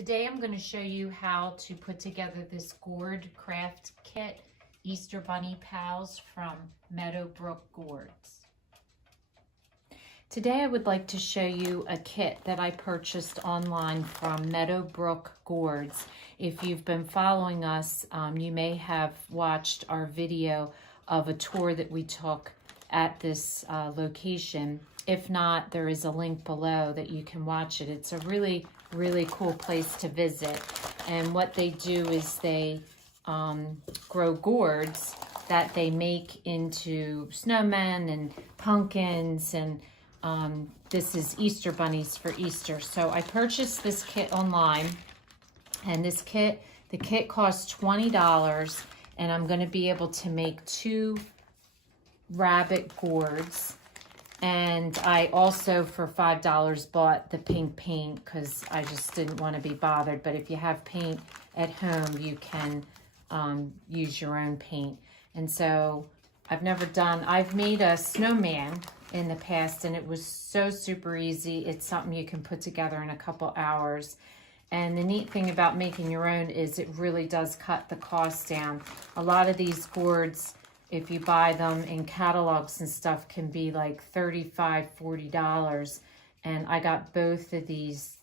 Today I'm going to show you how to put together this Gourd craft kit, Easter Bunny Pals from Meadowbrook Gourds. Today I would like to show you a kit that I purchased online from Meadowbrook Gourds. If you've been following us, you may have watched our video of a tour that we took at this location. If not, there is a link below that you can watch it. It's a really cool place to visit. And what they do is they grow gourds that they make into snowmen and pumpkins, and this is Easter bunnies for Easter. So I purchased this kit online, and the kit costs $20, and I'm going to be able to make 2 rabbit gourds. And I also, for $5, bought the pink paint because I just didn't want to be bothered. But if you have paint at home, you can use your own paint. And so I've made a snowman in the past, and it was so super easy. It's something you can put together in a couple hours. And the neat thing about making your own is it really does cut the cost down. A lot of these gourds, if you buy them in catalogs and stuff, can be like $35, $40. And I got both of these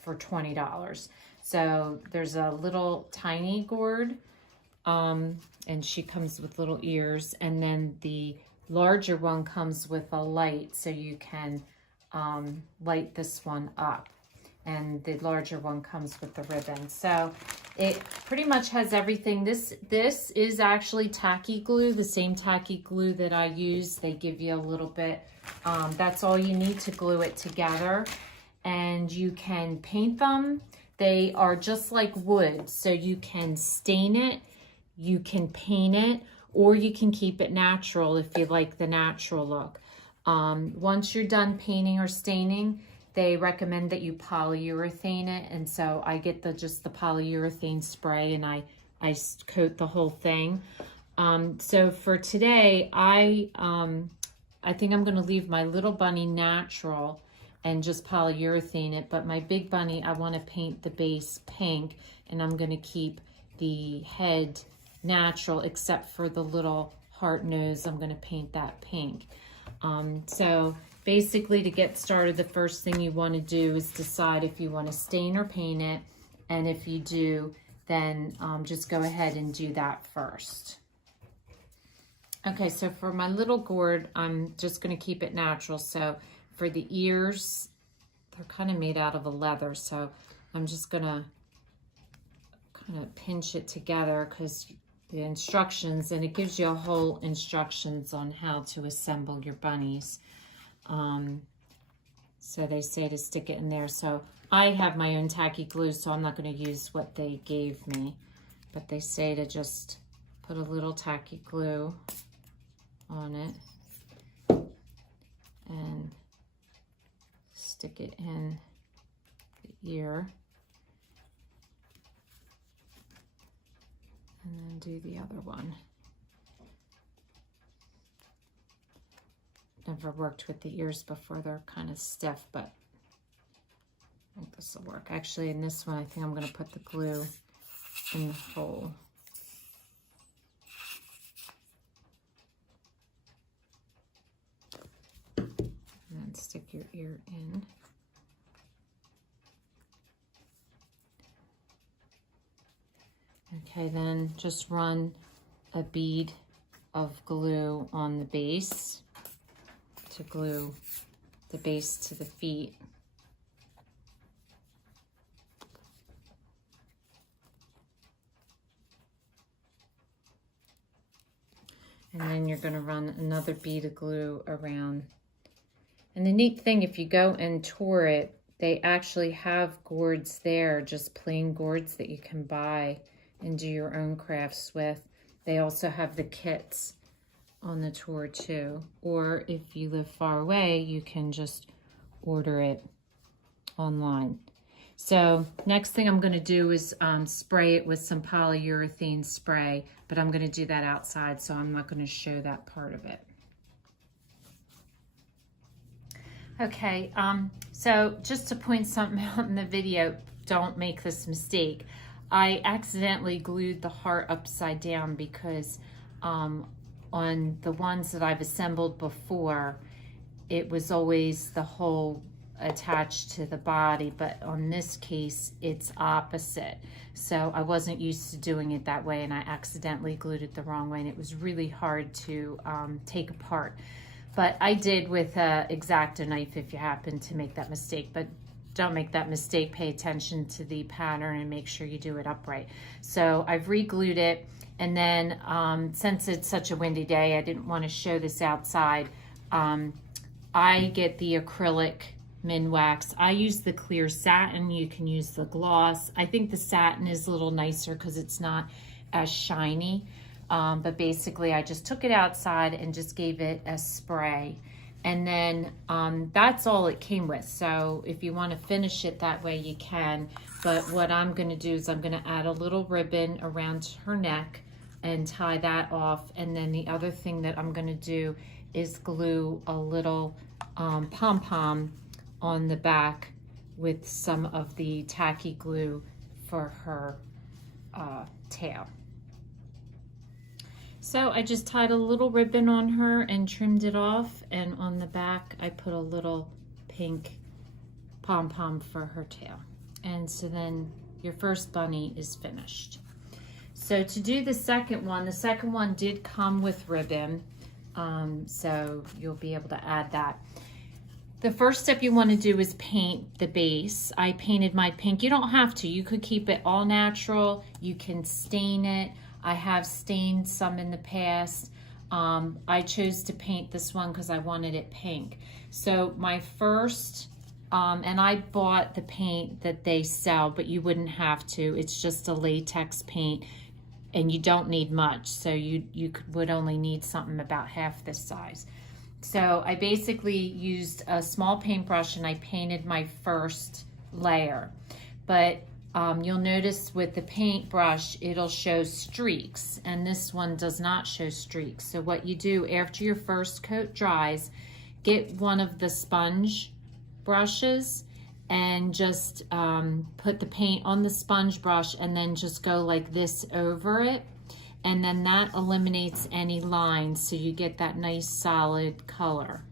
for $20. So there's a little tiny gourd, and she comes with little ears. And then the larger one comes with a light, so you can light this one up. And the larger one comes with the ribbon. So it pretty much has everything. This is actually tacky glue, the same tacky glue that I use. They give you a little bit. That's all you need to glue it together. And you can paint them. They are just like wood, so you can stain it, you can paint it, or you can keep it natural if you like the natural look. Once you're done painting or staining, they recommend that you polyurethane it, and so I get just the polyurethane spray, and I coat the whole thing. So for today, I think I'm going to leave my little bunny natural and just polyurethane it, but my big bunny, I want to paint the base pink, and I'm going to keep the head natural, except for the little heart nose. I'm going to paint that pink. So basically, to get started, the first thing you want to do is decide if you want to stain or paint it. And if you do, then just go ahead and do that first. Okay, so for my little gourd, I'm just going to keep it natural. So for the ears, they're kind of made out of a leather. So I'm just going to kind of pinch it together because the instructions, and it gives you a whole instructions on how to assemble your bunnies. So they say to stick it in there. So I have my own tacky glue, so I'm not going to use what they gave me, but they say to just put a little tacky glue on it and stick it in the ear, and then do the other one. Never worked with the ears before. They're kind of stiff, but I think this will work. Actually, in this one, I think I'm going to put the glue in the hole. And then stick your ear in. Okay, then just run a bead of glue on the base to glue the base to the feet. And then you're going to run another bead of glue around. And the neat thing, if you go and tour it, they actually have gourds there, just plain gourds that you can buy and do your own crafts with. They also have the kits on the tour too, or if you live far away, you can just order it online. So next thing I'm going to do is spray it with some polyurethane spray, but I'm going to do that outside, so I'm not going to show that part of it. Okay, so just to point something out in the video, don't make this mistake. I accidentally glued the heart upside down because on the ones that I've assembled before, it was always the whole attached to the body, but on this case, it's opposite. So I wasn't used to doing it that way, and I accidentally glued it the wrong way, and it was really hard to take apart. But I did with an X-Acto knife if you happen to make that mistake, but don't make that mistake. Pay attention to the pattern and make sure you do it upright. So I've re-glued it, and then since it's such a windy day, I didn't want to show this outside. I get the acrylic Minwax. I use the clear satin. You can use the gloss. I think the satin is a little nicer because it's not as shiny. But basically I just took it outside and just gave it a spray. And then that's all it came with. So if you want to finish it that way, you can. But what I'm going to do is I'm going to add a little ribbon around her neck and tie that off. And then the other thing that I'm going to do is glue a little pom-pom on the back with some of the tacky glue for her tail. So I just tied a little ribbon on her and trimmed it off, and on the back I put a little pink pom-pom for her tail. And so then your first bunny is finished. So to do the second one did come with ribbon, so you'll be able to add that. The first step you want to do is paint the base. I painted my pink. You don't have to. You could keep it all natural. You can stain it. I have stained some in the past. I chose to paint this one because I wanted it pink. So my first, and I bought the paint that they sell, but you wouldn't have to. It's just a latex paint, and you don't need much. So you would only need something about half this size. So I basically used a small paintbrush and I painted my first layer. But you'll notice with the paintbrush, it'll show streaks, and this one does not show streaks. So what you do after your first coat dries, get one of the sponge brushes and just put the paint on the sponge brush and then just go like this over it. And then that eliminates any lines, so you get that nice solid color.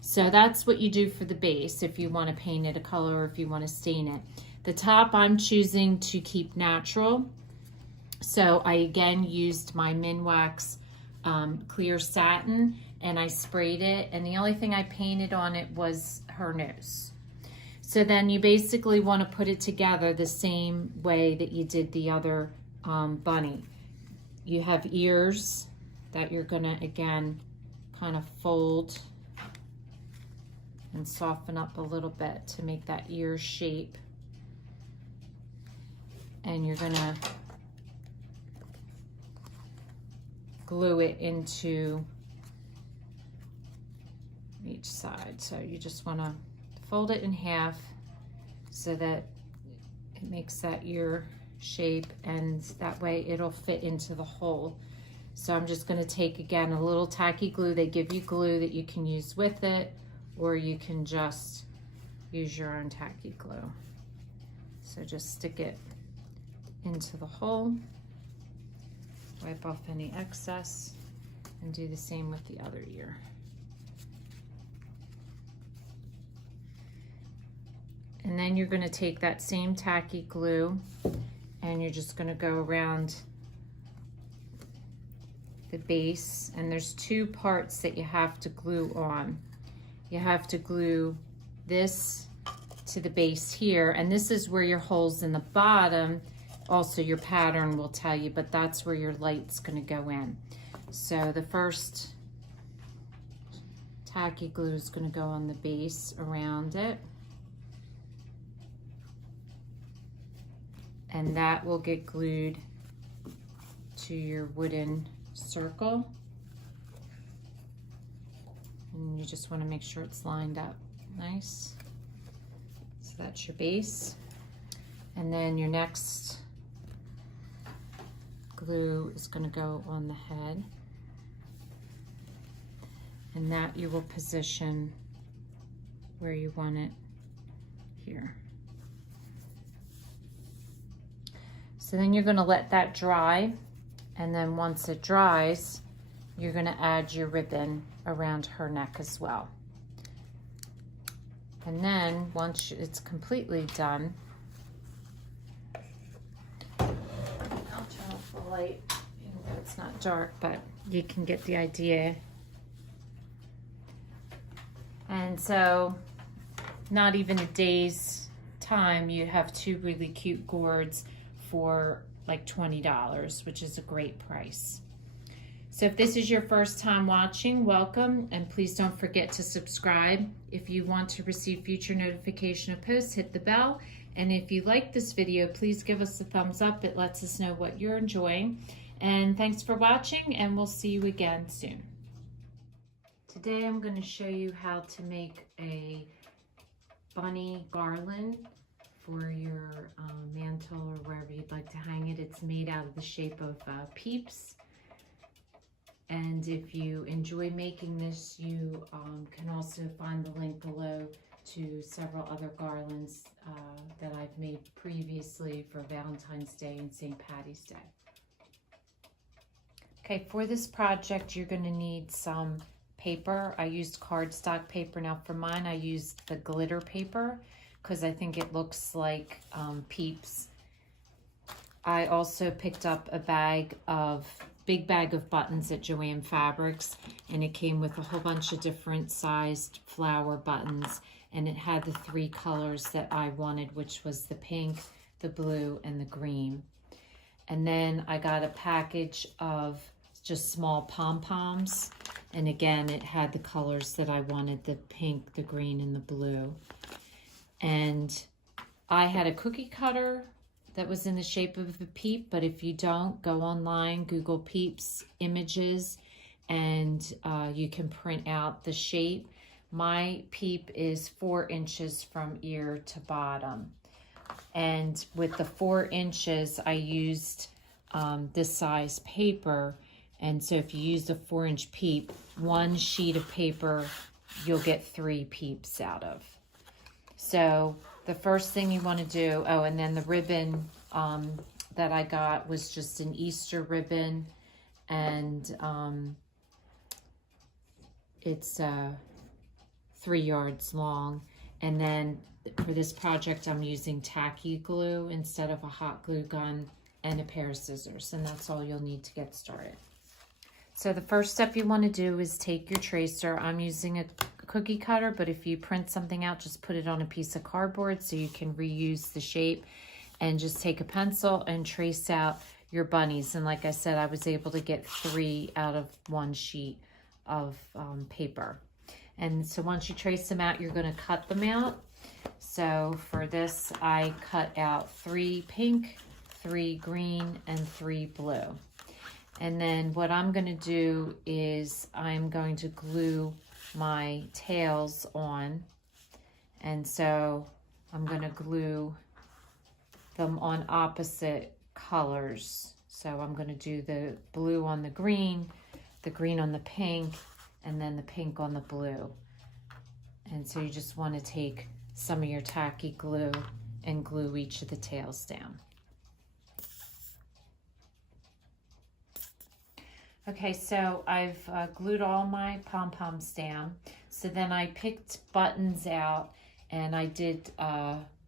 So that's what you do for the base if you want to paint it a color or if you want to stain it. The top I'm choosing to keep natural. So I again used my Minwax clear satin and I sprayed it, and the only thing I painted on it was her nose. So then you basically want to put it together the same way that you did the other bunny. You have ears that you're gonna, again, kind of fold and soften up a little bit to make that ear shape. And you're gonna glue it into each side. So you just wanna fold it in half so that it makes that ear shape, and that way it'll fit into the hole. So I'm just going to take again a little tacky glue. They give you glue that you can use with it, or you can just use your own tacky glue. So just stick it into the hole, wipe off any excess, and do the same with the other ear. And then you're going to take that same tacky glue and you're just going to go around the base, and there's two parts that you have to glue on. You have to glue this to the base here, and this is where your holes in the bottom, also your pattern will tell you, but that's where your light's going to go in. So the first tacky glue is going to go on the base around it. And that will get glued to your wooden circle. And you just want to make sure it's lined up nice. So that's your base. And then your next glue is going to go on the head. And that you will position where you want it here. So then you're going to let that dry, and then once it dries, you're going to add your ribbon around her neck as well. And then once it's completely done, I'll turn off the light. It's not dark, but you can get the idea. And so not even a day's time, you have two really cute gourds for like $20, which is a great price. So if this is your first time watching, welcome, and please don't forget to subscribe. If you want to receive future notification of posts, hit the bell. And if you like this video, please give us a thumbs up. It lets us know what you're enjoying. And thanks for watching, and we'll see you again soon. Today I'm going to show you how to make a bunny garland for your mantle or wherever you'd like to hang it. It's made out of the shape of Peeps. And if you enjoy making this, you can also find the link below to several other garlands that I've made previously for Valentine's Day and St. Patty's Day. Okay, for this project, you're going to need some paper. I used cardstock paper. Now for mine, I used the glitter paper because I think it looks like Peeps. I also picked up a big bag of buttons at Joann Fabrics, and it came with a whole bunch of different sized flower buttons, and it had the three colors that I wanted, which was the pink, the blue, and the green. And then I got a package of just small pom-poms, and again, it had the colors that I wanted, the pink, the green, and the blue. And I had a cookie cutter that was in the shape of a peep, but if you don't, go online, Google Peeps images, and you can print out the shape. My peep is 4 inches from ear to bottom. And with the 4 inches, I used this size paper. And so if you use a 4-inch peep, one sheet of paper, you'll get 3 peeps out of. So the first thing you want to do, oh, and then the ribbon that I got was just an Easter ribbon, and it's 3 yards long. And then for this project, I'm using tacky glue instead of a hot glue gun and a pair of scissors, and that's all you'll need to get started. So the first step you want to do is take your tracer. I'm using a cookie cutter, but if you print something out, just put it on a piece of cardboard so you can reuse the shape, and just take a pencil and trace out your bunnies. And like I said, I was able to get 3 out of 1 sheet of paper. And so once you trace them out, you're going to cut them out. So for this, I cut out 3 pink, 3 green, and 3 blue. And then what I'm going to do is I'm going to glue my tails on. And so I'm going to glue them on opposite colors. So I'm going to do the blue on the green on the pink, and then the pink on the blue. And so you just want to take some of your tacky glue and glue each of the tails down. Okay, so I've glued all my pom-poms down. So then I picked buttons out, and I did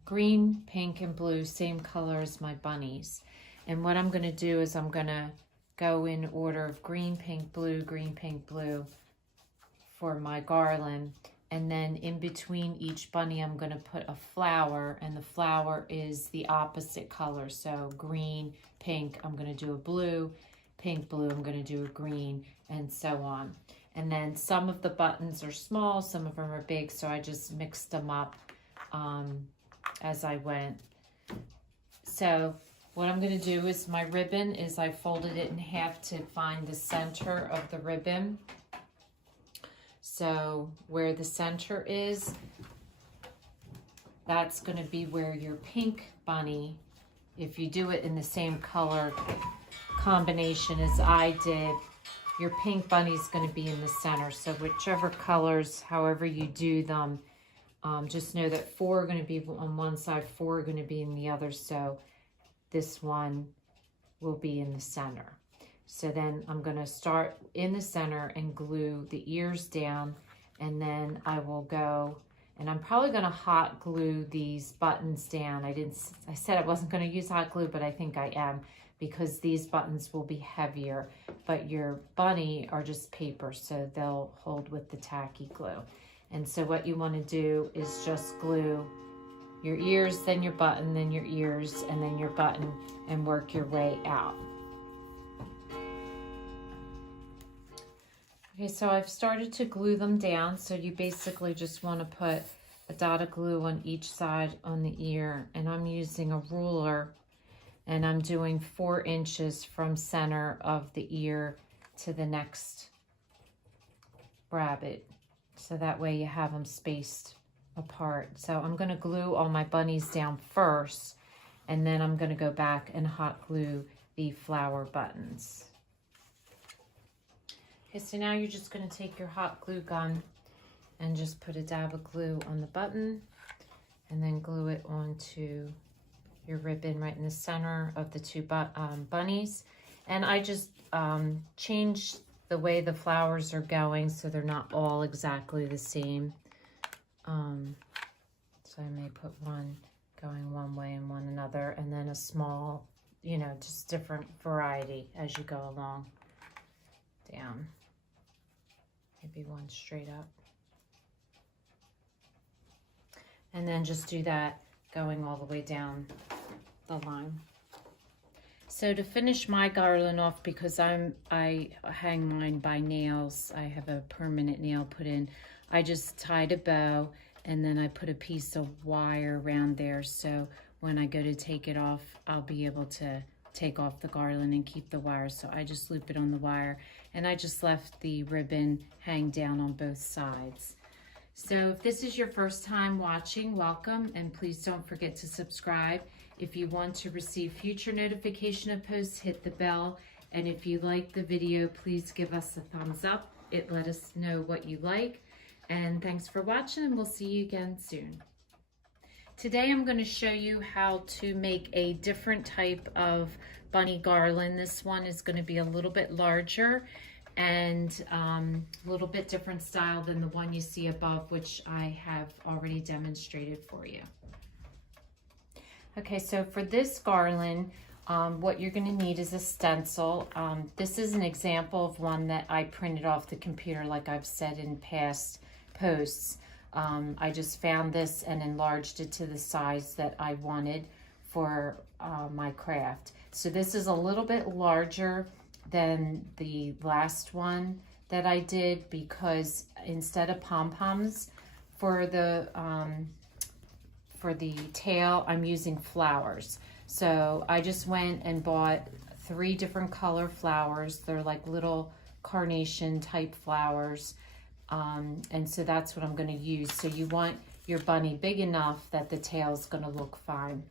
green, pink, and blue, same color as my bunnies. And what I'm going to do is I'm going to go in order of green, pink, blue for my garland. And then in between each bunny, I'm going to put a flower, and the flower is the opposite color. So green, pink, I'm going to do a blue, pink, blue, I'm going to do a green, and so on. And then some of the buttons are small, some of them are big, so I just mixed them up as I went. So what I'm going to do is my ribbon is I folded it in half to find the center of the ribbon. So where the center is, that's going to be where your pink bunny, if you do it in the same color combination as I did, your pink bunny is going to be in the center. So whichever colors, however you do them, Just know that 4 are going to be on one side, 4 are going to be in the other, so this one will be in the center. So then I'm going to start in the center and glue the ears down, and then I will go, and I'm probably going to hot glue these buttons down. I said I wasn't going to use hot glue, but I think I am, because these buttons will be heavier, but your bunny are just paper, so they'll hold with the tacky glue. And so what you want to do is just glue your ears, then your button, then your ears, and then your button, and work your way out. Okay, so I've started to glue them down. So you basically just want to put a dot of glue on each side on the ear, and I'm using a ruler, and I'm doing 4 inches from center of the ear to the next rabbit. So that way you have them spaced apart. So I'm going to glue all my bunnies down first, and then I'm going to go back and hot glue the flower buttons. Okay, so now you're just going to take your hot glue gun and just put a dab of glue on the button, and then glue it onto your ribbon right in the center of the 2 bunnies. And I just changed the way the flowers are going so they're not all exactly the same. So I may put one going one way and one another, and then a small, you know, just different variety as you go along down. Maybe one straight up. And then just do that going all the way down the line. So to finish my garland off, because I hang mine by nails, I have a permanent nail put in, I just tied a bow, and then I put a piece of wire around there, so when I go to take it off, I'll be able to take off the garland and keep the wire. So I just loop it on the wire, and I just left the ribbon hang down on both sides. So if this is your first time watching, welcome, and please don't forget to subscribe. If you want to receive future notification of posts, hit the bell. And if you like the video, please give us a thumbs up. It let us know what you like. And thanks for watching, and we'll see you again soon. Today I'm going to show you how to make a different type of bunny garland. This one is going to be a little bit larger and a little bit different style than the one you see above, which I have already demonstrated for you. Okay, so for this garland, what you're going to need is a stencil. This is an example of one that I printed off the computer, like I've said in past posts. I just found this and enlarged it to the size that I wanted for my craft. So this is a little bit larger than the last one that I did, because instead of pom-poms for the tail, I'm using flowers. So I just went and bought 3 different color flowers. They're like little carnation type flowers. And so that's what I'm going to use. So you want your bunny big enough that the tail's going to look fine.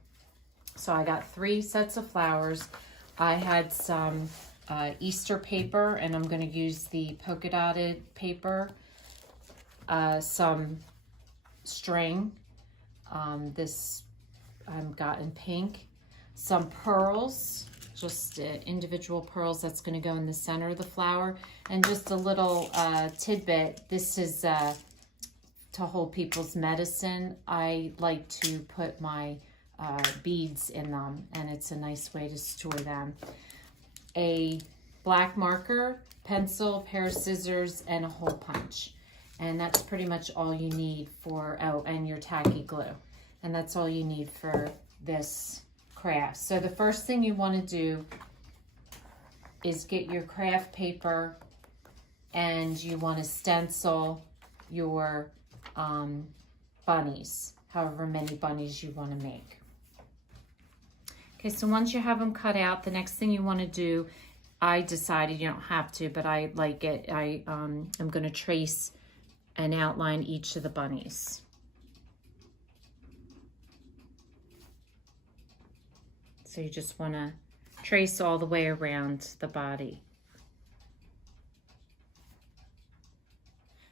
So I got 3 sets of flowers. I had some Easter paper, and I'm going to use the polka dotted paper, some string, this I've got in pink, some pearls, just individual pearls that's going to go in the center of the flower, and just a little tidbit. This is to hold people's medicine. I like to put my beads in them, and it's a nice way to store them. A black marker, pencil, pair of scissors, and a hole punch. And that's pretty much all you need for, oh, and your tacky glue. And that's all you need for this craft. So the first thing you want to do is get your craft paper, and you want to stencil your bunnies, however many bunnies you want to make. Okay, so once you have them cut out, the next thing you want to do, I decided, you don't have to, but I like it, I'm going to trace and outline each of the bunnies. So you just want to trace all the way around the body.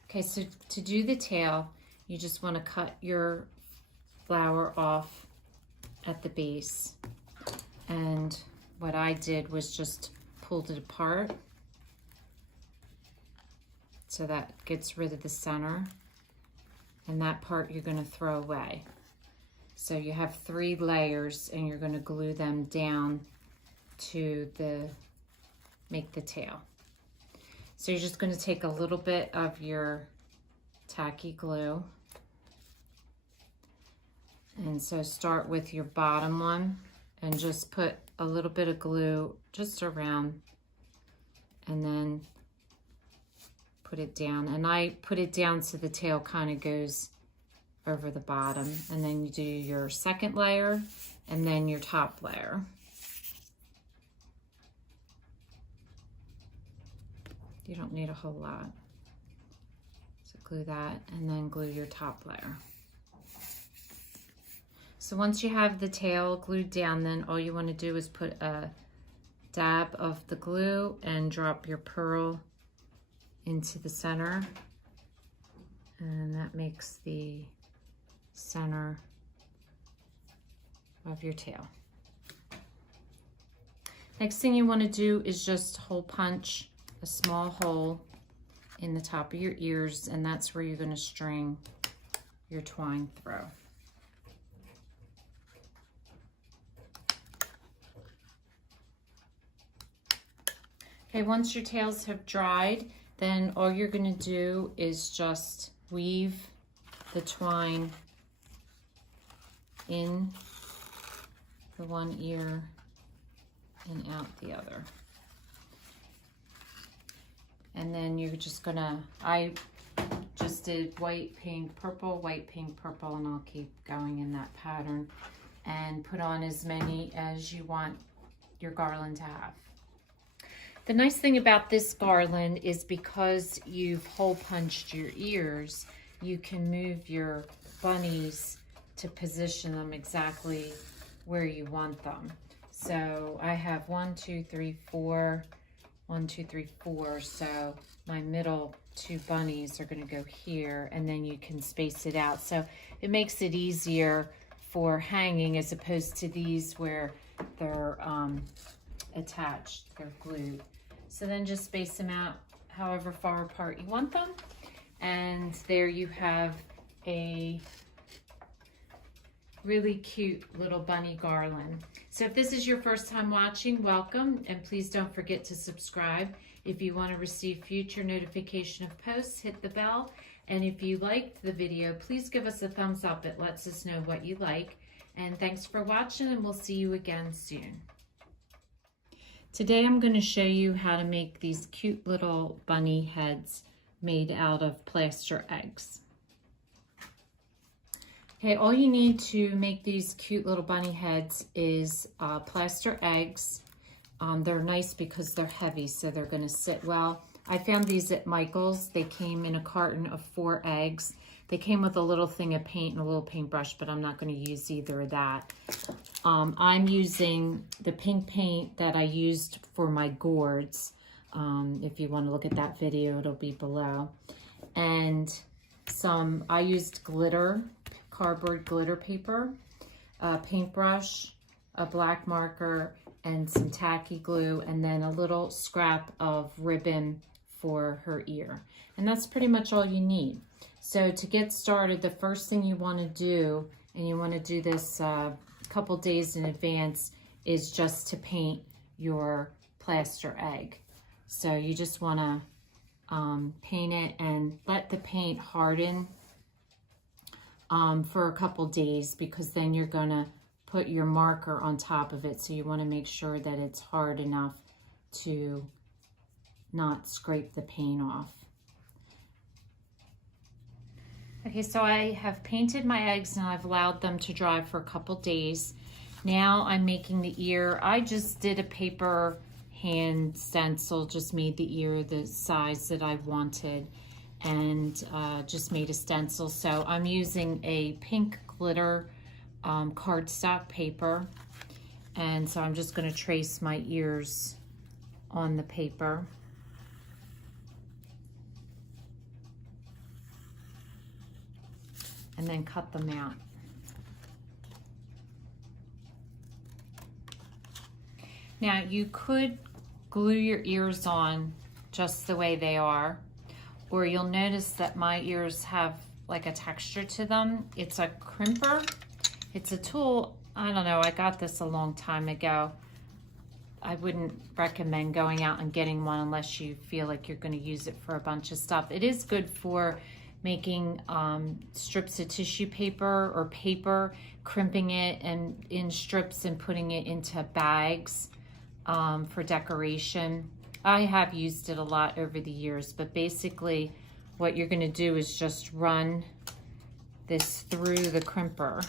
Okay, so to do the tail, you just want to cut your flower off at the base. And what I did was just pulled it apart. So that gets rid of the center. And that part you're going to throw away. So you have 3 layers and you're going to glue them down to make the tail. So you're just going to take a little bit of your tacky glue. And so start with your bottom one and just put a little bit of glue just around and then put it down. And I put it down so the tail kind of goes over the bottom. And then you do your second layer and then your top layer. You don't need a whole lot. So glue that and then glue your top layer. So once you have the tail glued down, then all you want to do is put a dab of the glue and drop your pearl into the center. And that makes the center of your tail. Next thing you want to do is just hole punch a small hole in the top of your ears, and that's where you're going to string your twine through. Okay, once your tails have dried, then all you're going to do is just weave the twine in the one ear and out the other. And then you're just gonna, I just did white, pink, purple, and I'll keep going in that pattern and put on as many as you want your garland to have. The nice thing about this garland is because you've hole punched your ears, you can move your bunnies to position them exactly where you want them. So I have 1, 2, 3, 4, 1, 2, 3, 4. So my middle 2 bunnies are going to go here, and then you can space it out. So it makes it easier for hanging as opposed to these where they're attached, they're glued. So then just space them out however far apart you want them. And there you have a really cute little bunny garland. So if this is your first time watching, welcome, and please don't forget to subscribe. If you want to receive future notification of posts, hit the bell. And if you liked the video, please give us a thumbs up. It lets us know what you like. And thanks for watching, and we'll see you again soon. Today I'm going to show you how to make these cute little bunny heads made out of plaster eggs. Okay, all you need to make these cute little bunny heads is plaster eggs. They're nice because they're heavy, so they're going to sit well. I found these at Michael's. They came in a carton of 4 eggs. They came with a little thing of paint and a little paintbrush, but I'm not going to use either of that. I'm using the pink paint that I used for my gourds. If you want to look at that video, it'll be below. And I used glitter, cardboard glitter paper, a paintbrush, a black marker, and some tacky glue, and then a little scrap of ribbon for her ear. And that's pretty much all you need. So to get started, the first thing you want to do, and you want to do this a couple days in advance, is just to paint your plaster egg. So you just want to paint it and let the paint harden for a couple days, because then you're going to put your marker on top of it. So you want to make sure that it's hard enough to not scrape the paint off. Okay, so I have painted my eggs and I've allowed them to dry for a couple days. Now I'm making the ear. I just did a paper hand stencil, just made the ear the size that I wanted, and just made a stencil. So I'm using a pink glitter cardstock paper, and so I'm just going to trace my ears on the paper. and then cut them out. Now you could glue your ears on just the way they are, or you'll notice that my ears have like a texture to them. It's a crimper. It's a tool, I don't know, I got this a long time ago. I wouldn't recommend going out and getting one unless you feel like you're going to use it for a bunch of stuff. It is good for making strips of tissue paper or paper, crimping it and in strips and putting it into bags for decoration. I have used it a lot over the years, but basically what you're going to do is just run this through the crimper,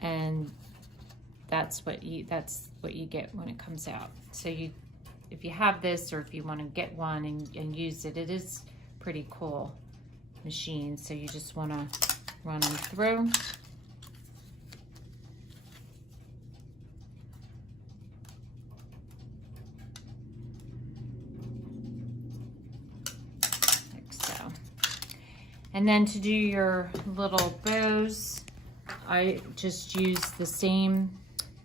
and that's what you get when it comes out. So if you have this, or if you want to get one and use it, it is pretty cool machine. So you just want to run them through. Like so. And then to do your little bows, I just used the same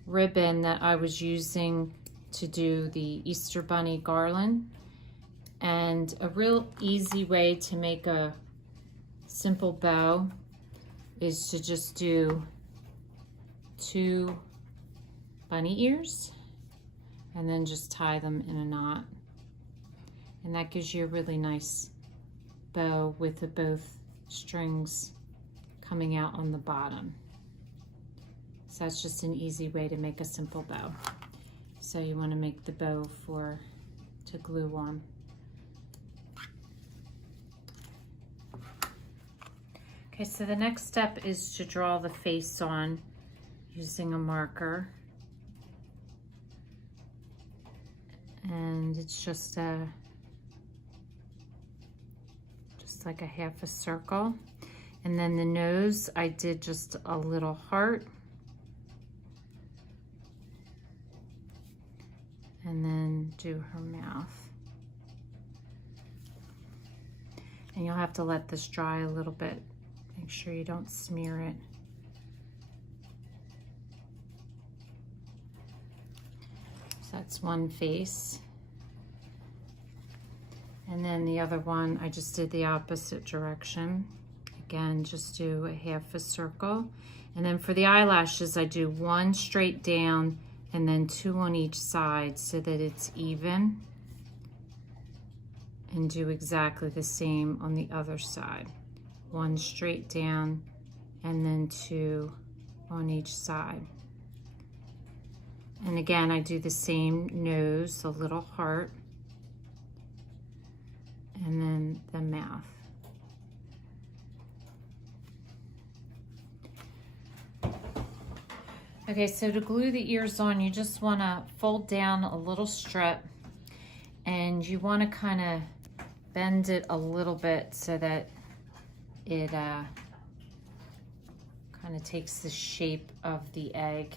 ribbon that I was using to do the Easter Bunny garland. And a real easy way to make a simple bow is to just do 2 bunny ears and then just tie them in a knot. And that gives you a really nice bow with both strings coming out on the bottom. So that's just an easy way to make a simple bow. So you want to make the bow to glue on. Okay, so the next step is to draw the face on using a marker. And it's just like a half a circle. And then the nose, I did just a little heart. And then do her mouth. And you'll have to let this dry a little bit. Make sure you don't smear it. So that's one face. And then the other one, I just did the opposite direction. Again, just do a half a circle. And then for the eyelashes, I do 1 straight down and then 2 on each side so that it's even. And do exactly the same on the other side. 1 straight down and then 2 on each side. And again, I do the same nose, a little heart, and then the mouth. Okay, so to glue the ears on, you just want to fold down a little strip, and you want to kind of bend it a little bit so that it kind of takes the shape of the egg.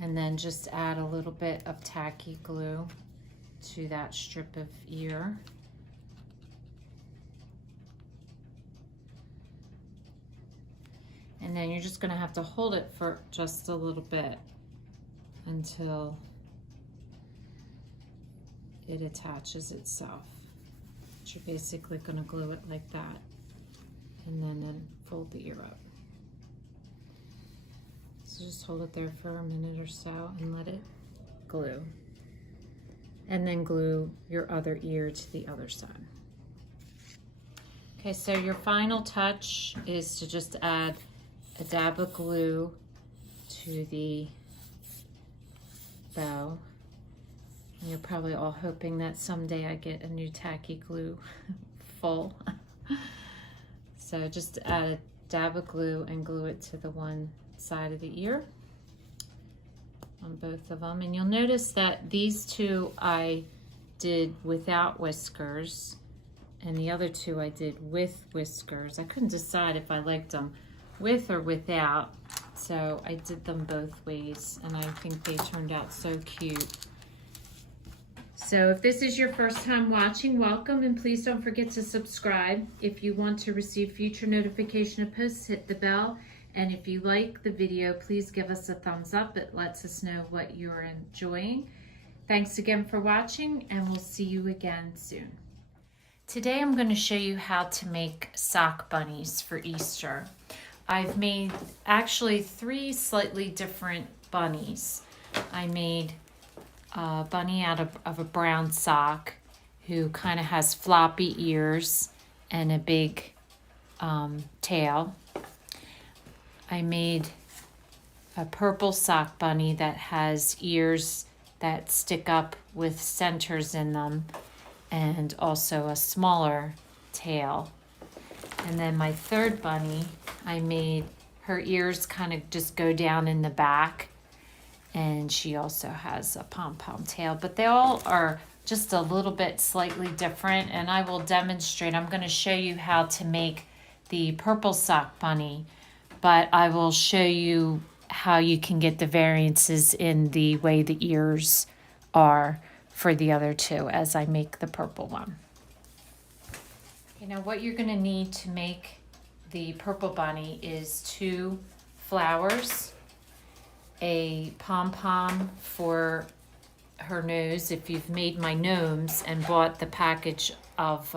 And then just add a little bit of tacky glue to that strip of ear. And then you're just going to have to hold it for just a little bit until it attaches itself. But you're basically going to glue it like that, and then fold the ear up. So just hold it there for a minute or so and let it glue. And then glue your other ear to the other side. Okay, so your final touch is to just add a dab of glue to the bow. And you're probably all hoping that someday I get a new tacky glue full. So just add a dab of glue and glue it to the one side of the ear on both of them. And you'll notice that these two I did without whiskers, and the other two I did with whiskers. I couldn't decide if I liked them with or without, so I did them both ways, and I think they turned out so cute. So if this is your first time watching, welcome, and please don't forget to subscribe. If you want to receive future notification of posts, hit the bell. And if you like the video, please give us a thumbs up. It lets us know what you're enjoying. Thanks again for watching, and we'll see you again soon. Today I'm going to show you how to make sock bunnies for Easter. I've made actually 3 slightly different bunnies. I made a bunny out of a brown sock who kind of has floppy ears and a big tail. I made a purple sock bunny that has ears that stick up with centers in them and also a smaller tail. And then my third bunny, I made her ears kind of just go down in the back, and she also has a pom-pom tail, but they all are just a little bit slightly different, and I will demonstrate. I'm going to show you how to make the purple sock bunny, but I will show you how you can get the variances in the way the ears are for the other 2 as I make the purple one. You know, what you're going to need to make the purple bunny is 2 flowers, a pom-pom for her nose. If you've made my gnomes and bought the package of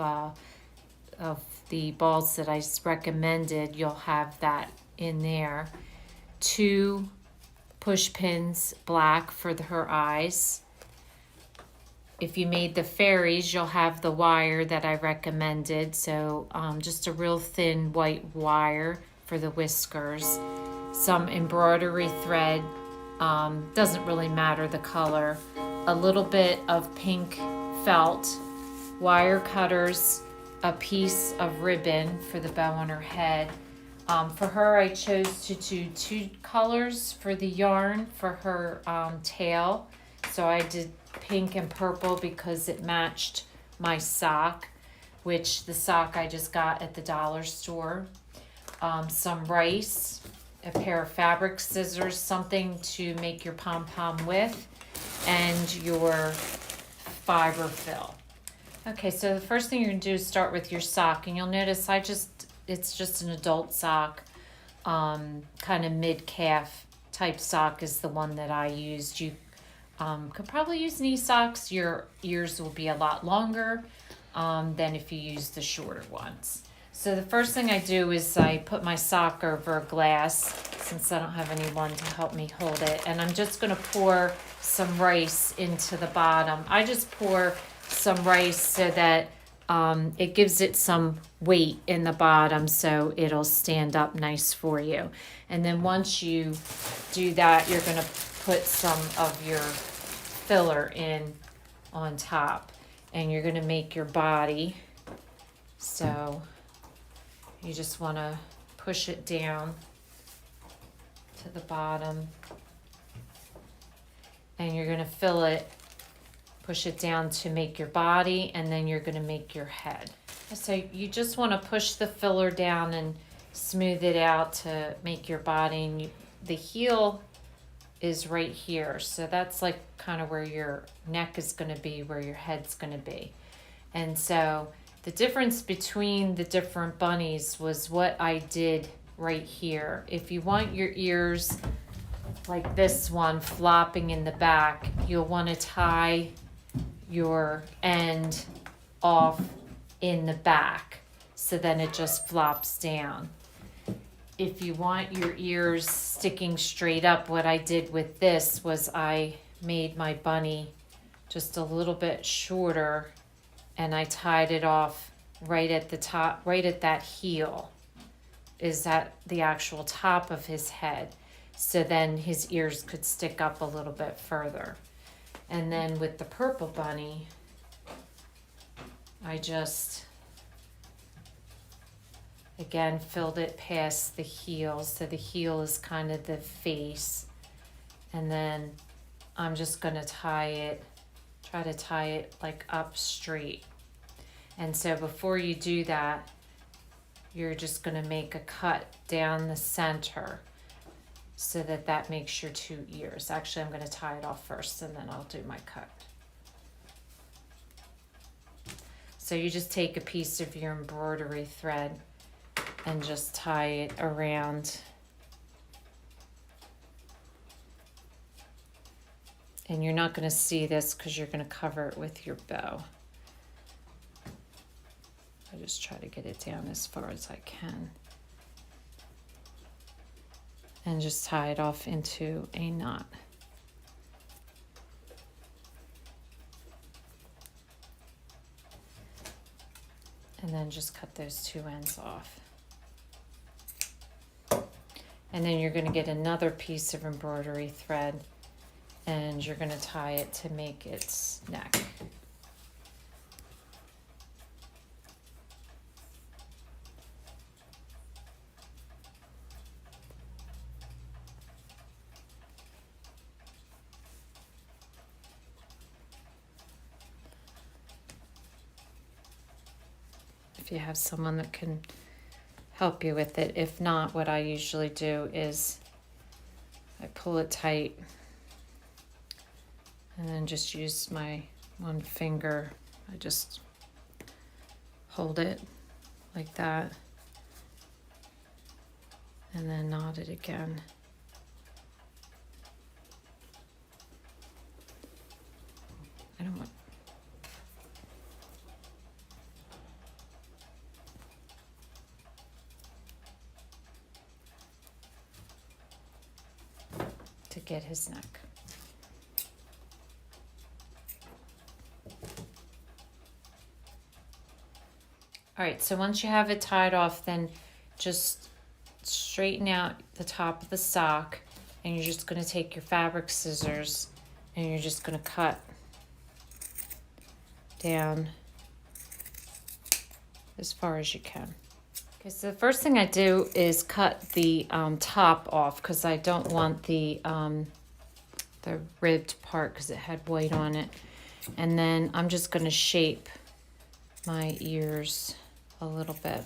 the balls that I recommended, you'll have that in there. 2 push pins, black, for her eyes. If you made the fairies, you'll have the wire that I recommended. So just a real thin white wire for the whiskers. Some embroidery thread, doesn't really matter the color. A little bit of pink felt, wire cutters, a piece of ribbon for the bow on her head. For her, I chose to do 2 colors for the yarn for her tail. So I did pink and purple because it matched my sock, which the sock I just got at the dollar store. Some rice, a pair of fabric scissors, something to make your pom-pom with, and your fiber fill. Okay, so the first thing you're going to do is start with your sock, and you'll notice it's just an adult sock, kind of mid-calf type sock is the one that I used. You could probably use knee socks. Your ears will be a lot longer than if you use the shorter ones. So the first thing I do is I put my sock over a glass, since I don't have anyone to help me hold it, and I'm just going to pour some rice into the bottom. I just pour some rice so that it gives it some weight in the bottom, so it'll stand up nice for you. And then once you do that, you're going to put some of your filler in on top, and you're going to make your body. So you just want to push it down to the bottom, and you're going to fill it, push it down to make your body, and then you're going to make your head. So you just want to push the filler down and smooth it out to make your body. And the heel is right here, so that's like kind of where your neck is going to be, where your head's going to be. And so the difference between the different bunnies was what I did right here. If you want your ears like this one flopping in the back, you'll want to tie your end off in the back, so then it just flops down. If you want your ears sticking straight up, what I did with this was I made my bunny just a little bit shorter, and I tied it off right at the top, right at that heel. Is that the actual top of his head? So then his ears could stick up a little bit further. And then with the purple bunny, I just, again, filled it past the heel. So the heel is kind of the face. And then I'm just going to try to tie it like up straight. And so before you do that, you're just going to make a cut down the center so that makes your 2 ears. Actually, I'm going to tie it off first, and then I'll do my cut. So you just take a piece of your embroidery thread and just tie it around. And you're not going to see this because you're going to cover it with your bow. I just try to get it down as far as I can. And just tie it off into a knot. And then just cut those two ends off. And then you're going to get another piece of embroidery thread and you're going to tie it to make its neck. If you have someone that can help you with it. If not, what I usually do is I pull it tight and then just use my one finger. I just hold it like that and then knot it again. I don't want to get his neck. All right, so once you have it tied off, then just straighten out the top of the sock and you're just going to take your fabric scissors and you're just going to cut down as far as you can. Okay, so the first thing I do is cut the top off because I don't want the ribbed part because it had white on it. And then I'm just going to shape my ears a little bit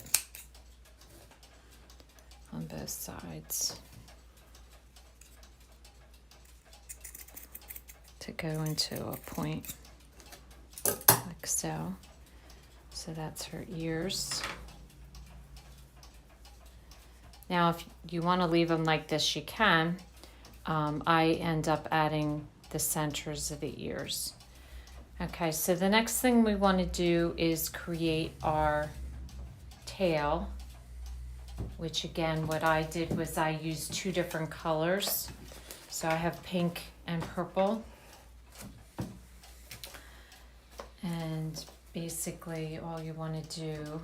on both sides to go into a point like so. So that's her ears. Now if you want to leave them like this, you can. I end up adding the centers of the ears. Okay, so the next thing we want to do is create our tail, which again, what I did was I used two different colors. So I have pink and purple. And basically all you want to do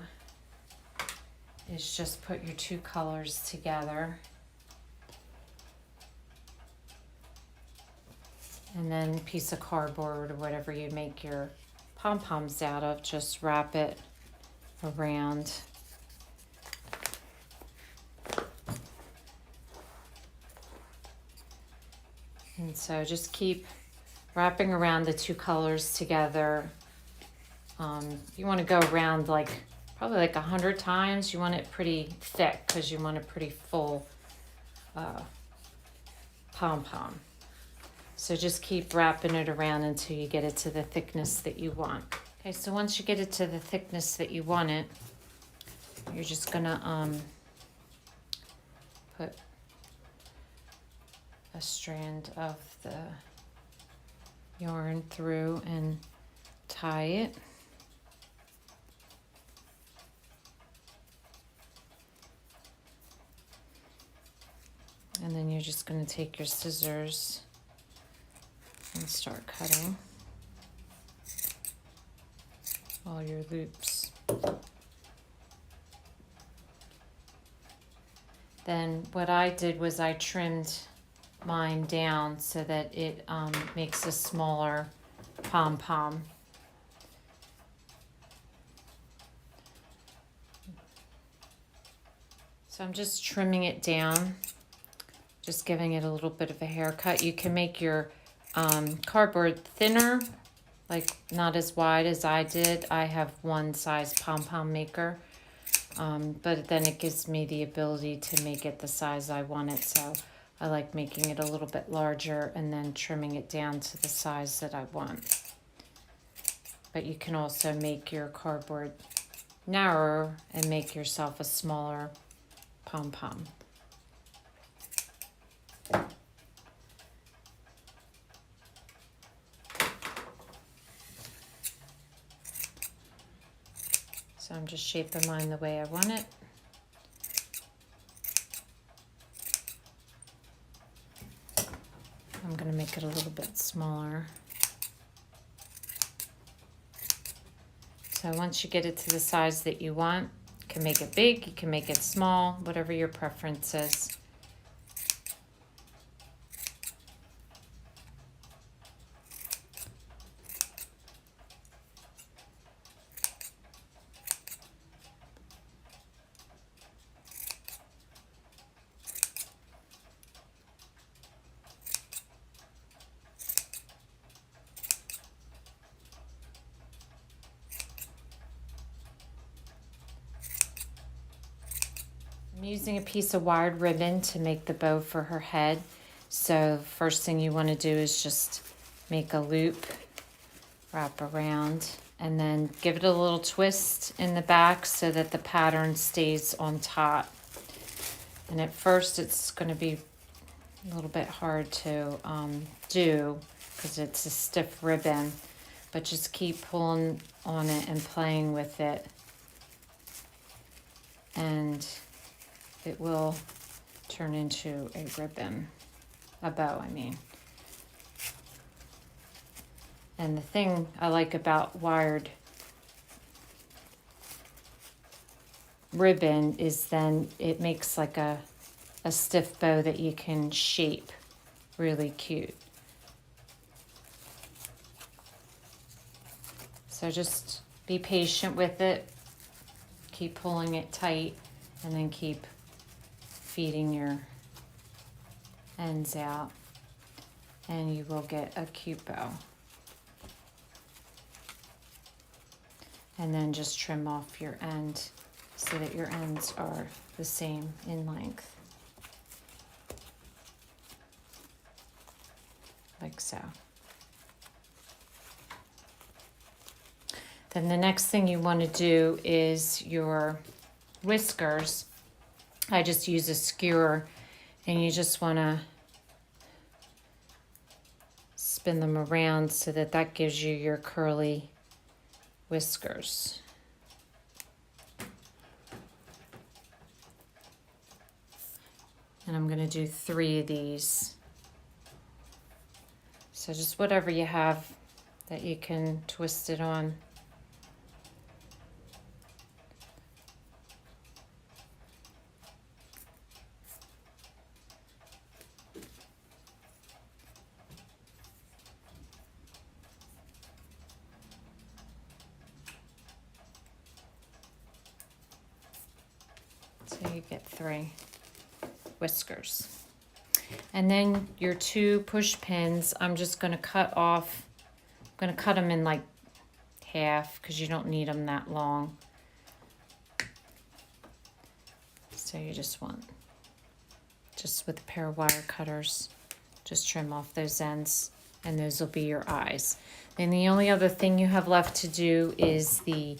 is just put your two colors together. And then a piece of cardboard or whatever you make your pom-poms out of, just wrap it around. And so just keep wrapping around the two colors together. You want to go around probably 100 times. You want it pretty thick because you want a pretty full pom-pom. So just keep wrapping it around until you get it to the thickness that you want. Okay, so once you get it to the thickness that you want it, you're just gonna put a strand of the yarn through and tie it. And then you're just going to take your scissors and start cutting all your loops. Then what I did was I trimmed mine down so that it makes a smaller pom-pom. So I'm just trimming it down, just giving it a little bit of a haircut. You can make your cardboard thinner, like not as wide as I did. I have one size pom-pom maker, but then it gives me the ability to make it the size I want it. So I like making it a little bit larger and then trimming it down to the size that I want. But you can also make your cardboard narrower and make yourself a smaller pom-pom. So I'm just shaping mine the way I want it. I'm going to make it a little bit smaller. So once you get it to the size that you want, you can make it big, you can make it small, whatever your preference is. I'm using a piece of wired ribbon to make the bow for her head. So first thing you want to do is just make a loop, wrap around, and then give it a little twist in the back so that the pattern stays on top. And at first it's going to be a little bit hard to do because it's a stiff ribbon, but just keep pulling on it and playing with it, and it will turn into a ribbon, a bow, I mean. And the thing I like about wired ribbon is then it makes like a stiff bow that you can shape really cute. So just be patient with it, keep pulling it tight, and then keep feeding your ends out, and you will get a cute bow. And then just trim off your end so that your ends are the same in length, like so. Then the next thing you want to do is your whiskers. I just use a skewer, and you just want to spin them around so that that gives you your curly whiskers. And I'm going to do 3 of these. So just whatever you have that you can twist it on. So you get 3 whiskers. And then your 2 push pins, I'm just going to cut off. I'm going to cut them in like half because you don't need them that long. So you just want, just with a pair of wire cutters, just trim off those ends, and those will be your eyes. And the only other thing you have left to do is the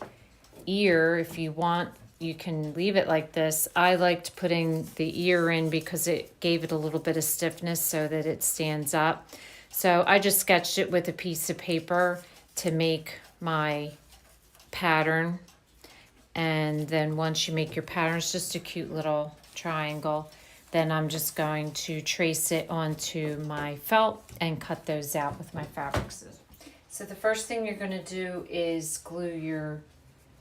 ear. If you want, you can leave it like this. I liked putting the ear in because it gave it a little bit of stiffness so that it stands up. So I just sketched it with a piece of paper to make my pattern. And then once you make your pattern, it's just a cute little triangle. Then I'm just going to trace it onto my felt and cut those out with my fabric scissors. So the first thing you're going to do is glue your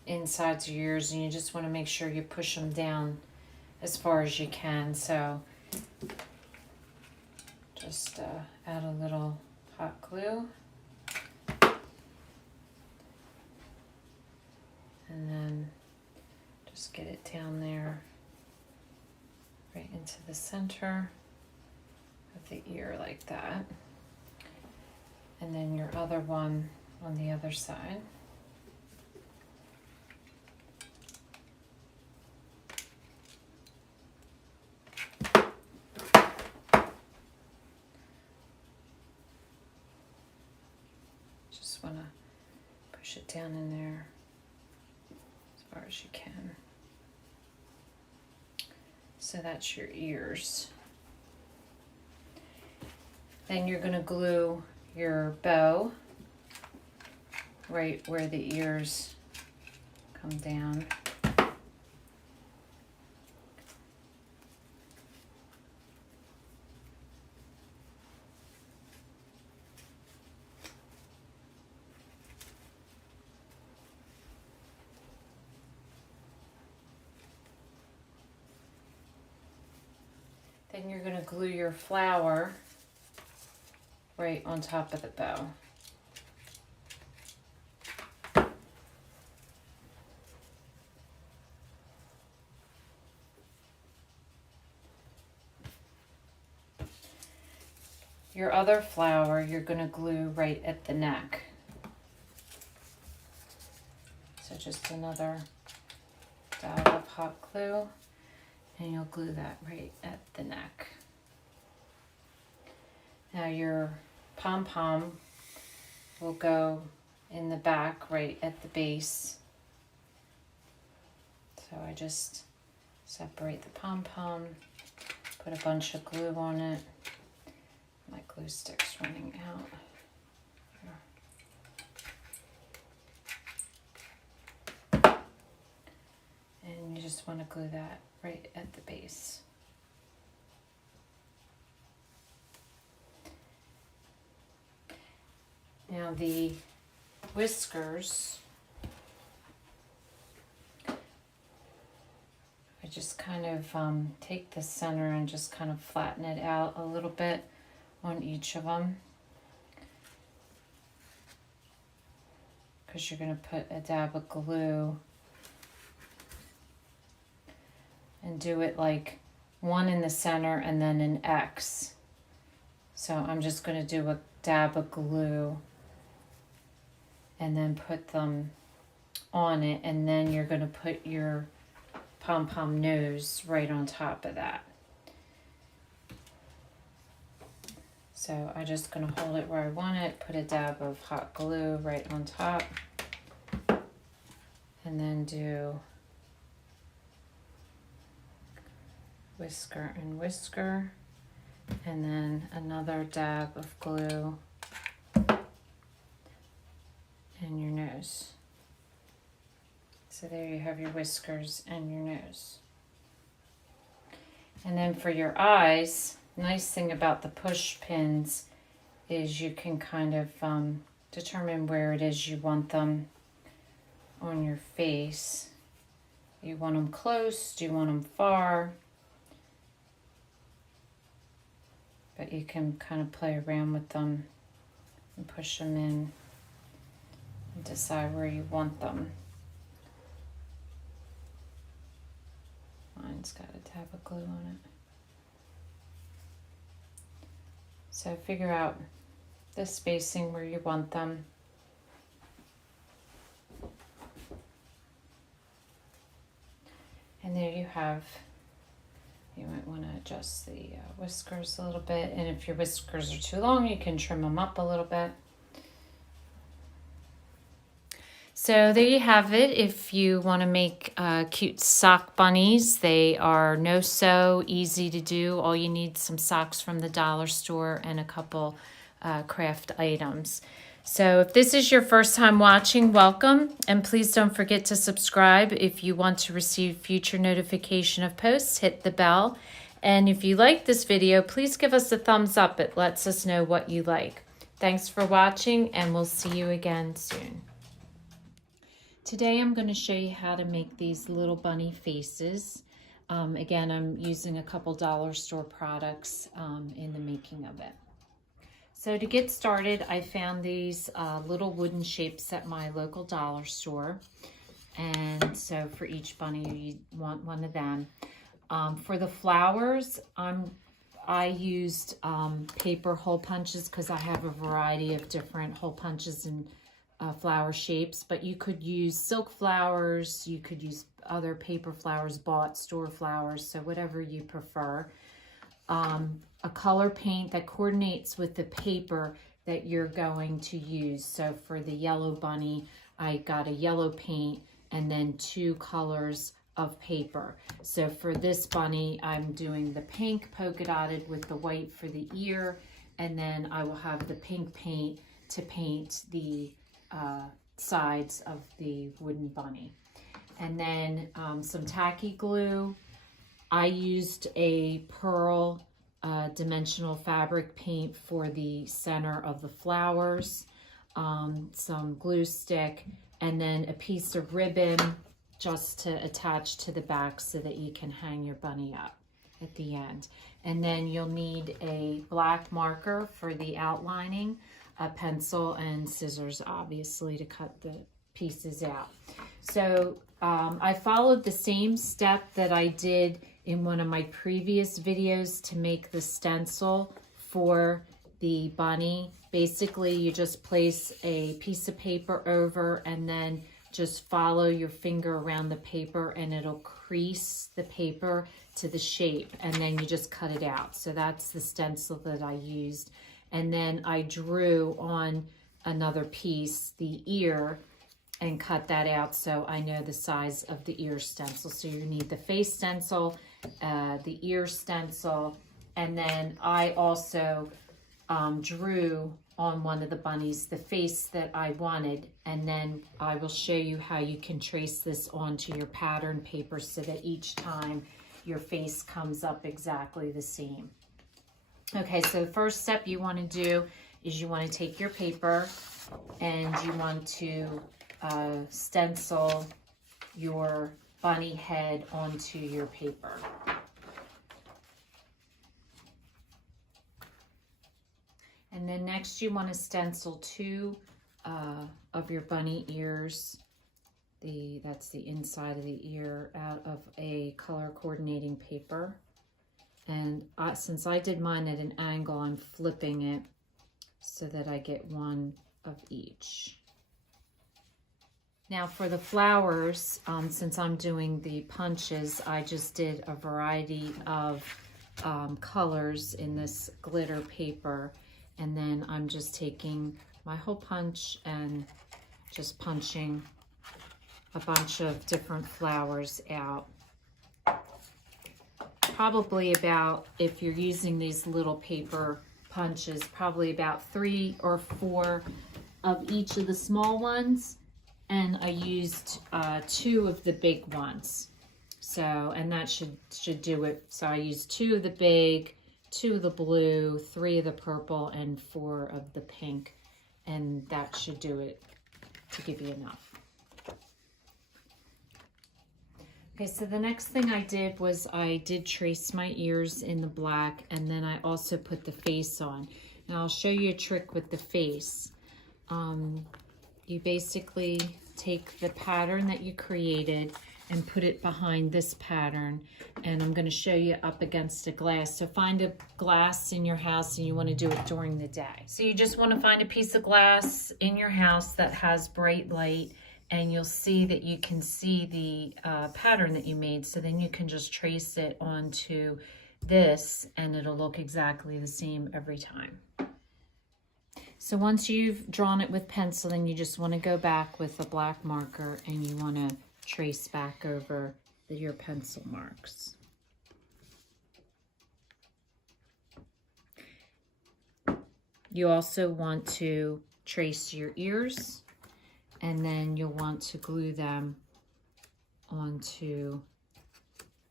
insides of your ears, and you just want to make sure you push them down as far as you can. So just add a little hot glue, and then just get it down there right into the center of the ear like that, and then your other one on the other side. push it down in there as far as you can. So that's your ears. Then you're going to glue your bow right where the ears come down. Then you're going to glue your flower right on top of the bow. Your other flower you're going to glue right at the neck. So just another dab of hot glue, and you'll glue that right at the neck. Now your pom-pom will go in the back right at the base. So I just separate the pom-pom, put a bunch of glue on it. My glue stick's running out. Here. And you just want to glue that right at the base. Now the whiskers, I just kind of take the center and just kind of flatten it out a little bit on each of them, because you're going to put a dab of glue and do it like one in the center and then an X. So I'm just going to do a dab of glue and then put them on it, and then you're going to put your pom-pom nose right on top of that. So I'm just going to hold it where I want it, put a dab of hot glue right on top, and then do whisker and whisker, and then another dab of glue and your nose. So there you have your whiskers and your nose. And then for your eyes, nice thing about the push pins is you can kind of determine where it is you want them on your face. You want them close? Do you want them far? But you can kind of play around with them and push them in and decide where you want them. Mine's got a tab of glue on it. So figure out the spacing where you want them. And there you have, you might want to adjust the whiskers a little bit. And if your whiskers are too long, you can trim them up a little bit. So there you have it. If you want to make cute sock bunnies, they are no-sew, easy to do. All you need is some socks from the dollar store and a couple craft items. So if this is your first time watching, welcome. And please don't forget to subscribe. If you want to receive future notification of posts, hit the bell. And if you like this video, please give us a thumbs up. It lets us know what you like. Thanks for watching, and we'll see you again soon. Today I'm going to show you how to make these little bunny faces. Again, I'm using a couple dollar store products in the making of it. So to get started, I found these little wooden shapes at my local dollar store. And so for each bunny, you want one of them. For the flowers, I used paper hole punches because I have a variety of different hole punches and flower shapes, but you could use silk flowers, you could use other paper flowers, bought store flowers, so whatever you prefer. A color paint that coordinates with the paper that you're going to use. So for the yellow bunny, I got a yellow paint and then 2 colors of paper. So for this bunny, I'm doing the pink polka dotted with the white for the ear, and then I will have the pink paint to paint the sides of the wooden bunny. And then some tacky glue. I used a pearl dimensional fabric paint for the center of the flowers, some glue stick, and then a piece of ribbon just to attach to the back so that you can hang your bunny up at the end. And then you'll need a black marker for the outlining, a pencil, and scissors, obviously, to cut the pieces out. So I followed the same step that I did in one of my previous videos to make the stencil for the bunny. Basically, you just place a piece of paper over and then just follow your finger around the paper and it'll crease the paper to the shape, and then you just cut it out. So that's the stencil that I used. And then I drew on another piece the ear and cut that out so I know the size of the ear stencil. So you need the face stencil, the ear stencil, and then I also drew on one of the bunnies the face that I wanted, and then I will show you how you can trace this onto your pattern paper so that each time your face comes up exactly the same. Okay, so the first step you want to do is you want to take your paper and you want to stencil your bunny head onto your paper. And then next you want to stencil 2 of your bunny ears. That's the inside of the ear out of a color coordinating paper. And since I did mine at an angle, I'm flipping it so that I get 1 of each. Now for the flowers, since I'm doing the punches, I just did a variety of colors in this glitter paper. And then I'm just taking my hole punch and just punching a bunch of different flowers out. Probably about, if you're using these little paper punches, probably about 3 or 4 of each of the small ones. And I used 2 of the big ones. So, and that should do it. So I used 2 of the big, 2 of the blue, 3 of the purple, and 4 of the pink. And that should do it to give you enough. Okay, so the next thing I did was I did trace my ears in the black, and then I also put the face on. And I'll show you a trick with the face. You basically take the pattern that you created and put it behind this pattern, and I'm going to show you up against a glass. So find a glass in your house, and you want to do it during the day. So you just want to find a piece of glass in your house that has bright light, and you'll see that you can see the pattern that you made. So then you can just trace it onto this, and it'll look exactly the same every time. So once you've drawn it with pencil, then you just want to go back with a black marker and you want to trace back over your pencil marks. You also want to trace your ears, and then you'll want to glue them onto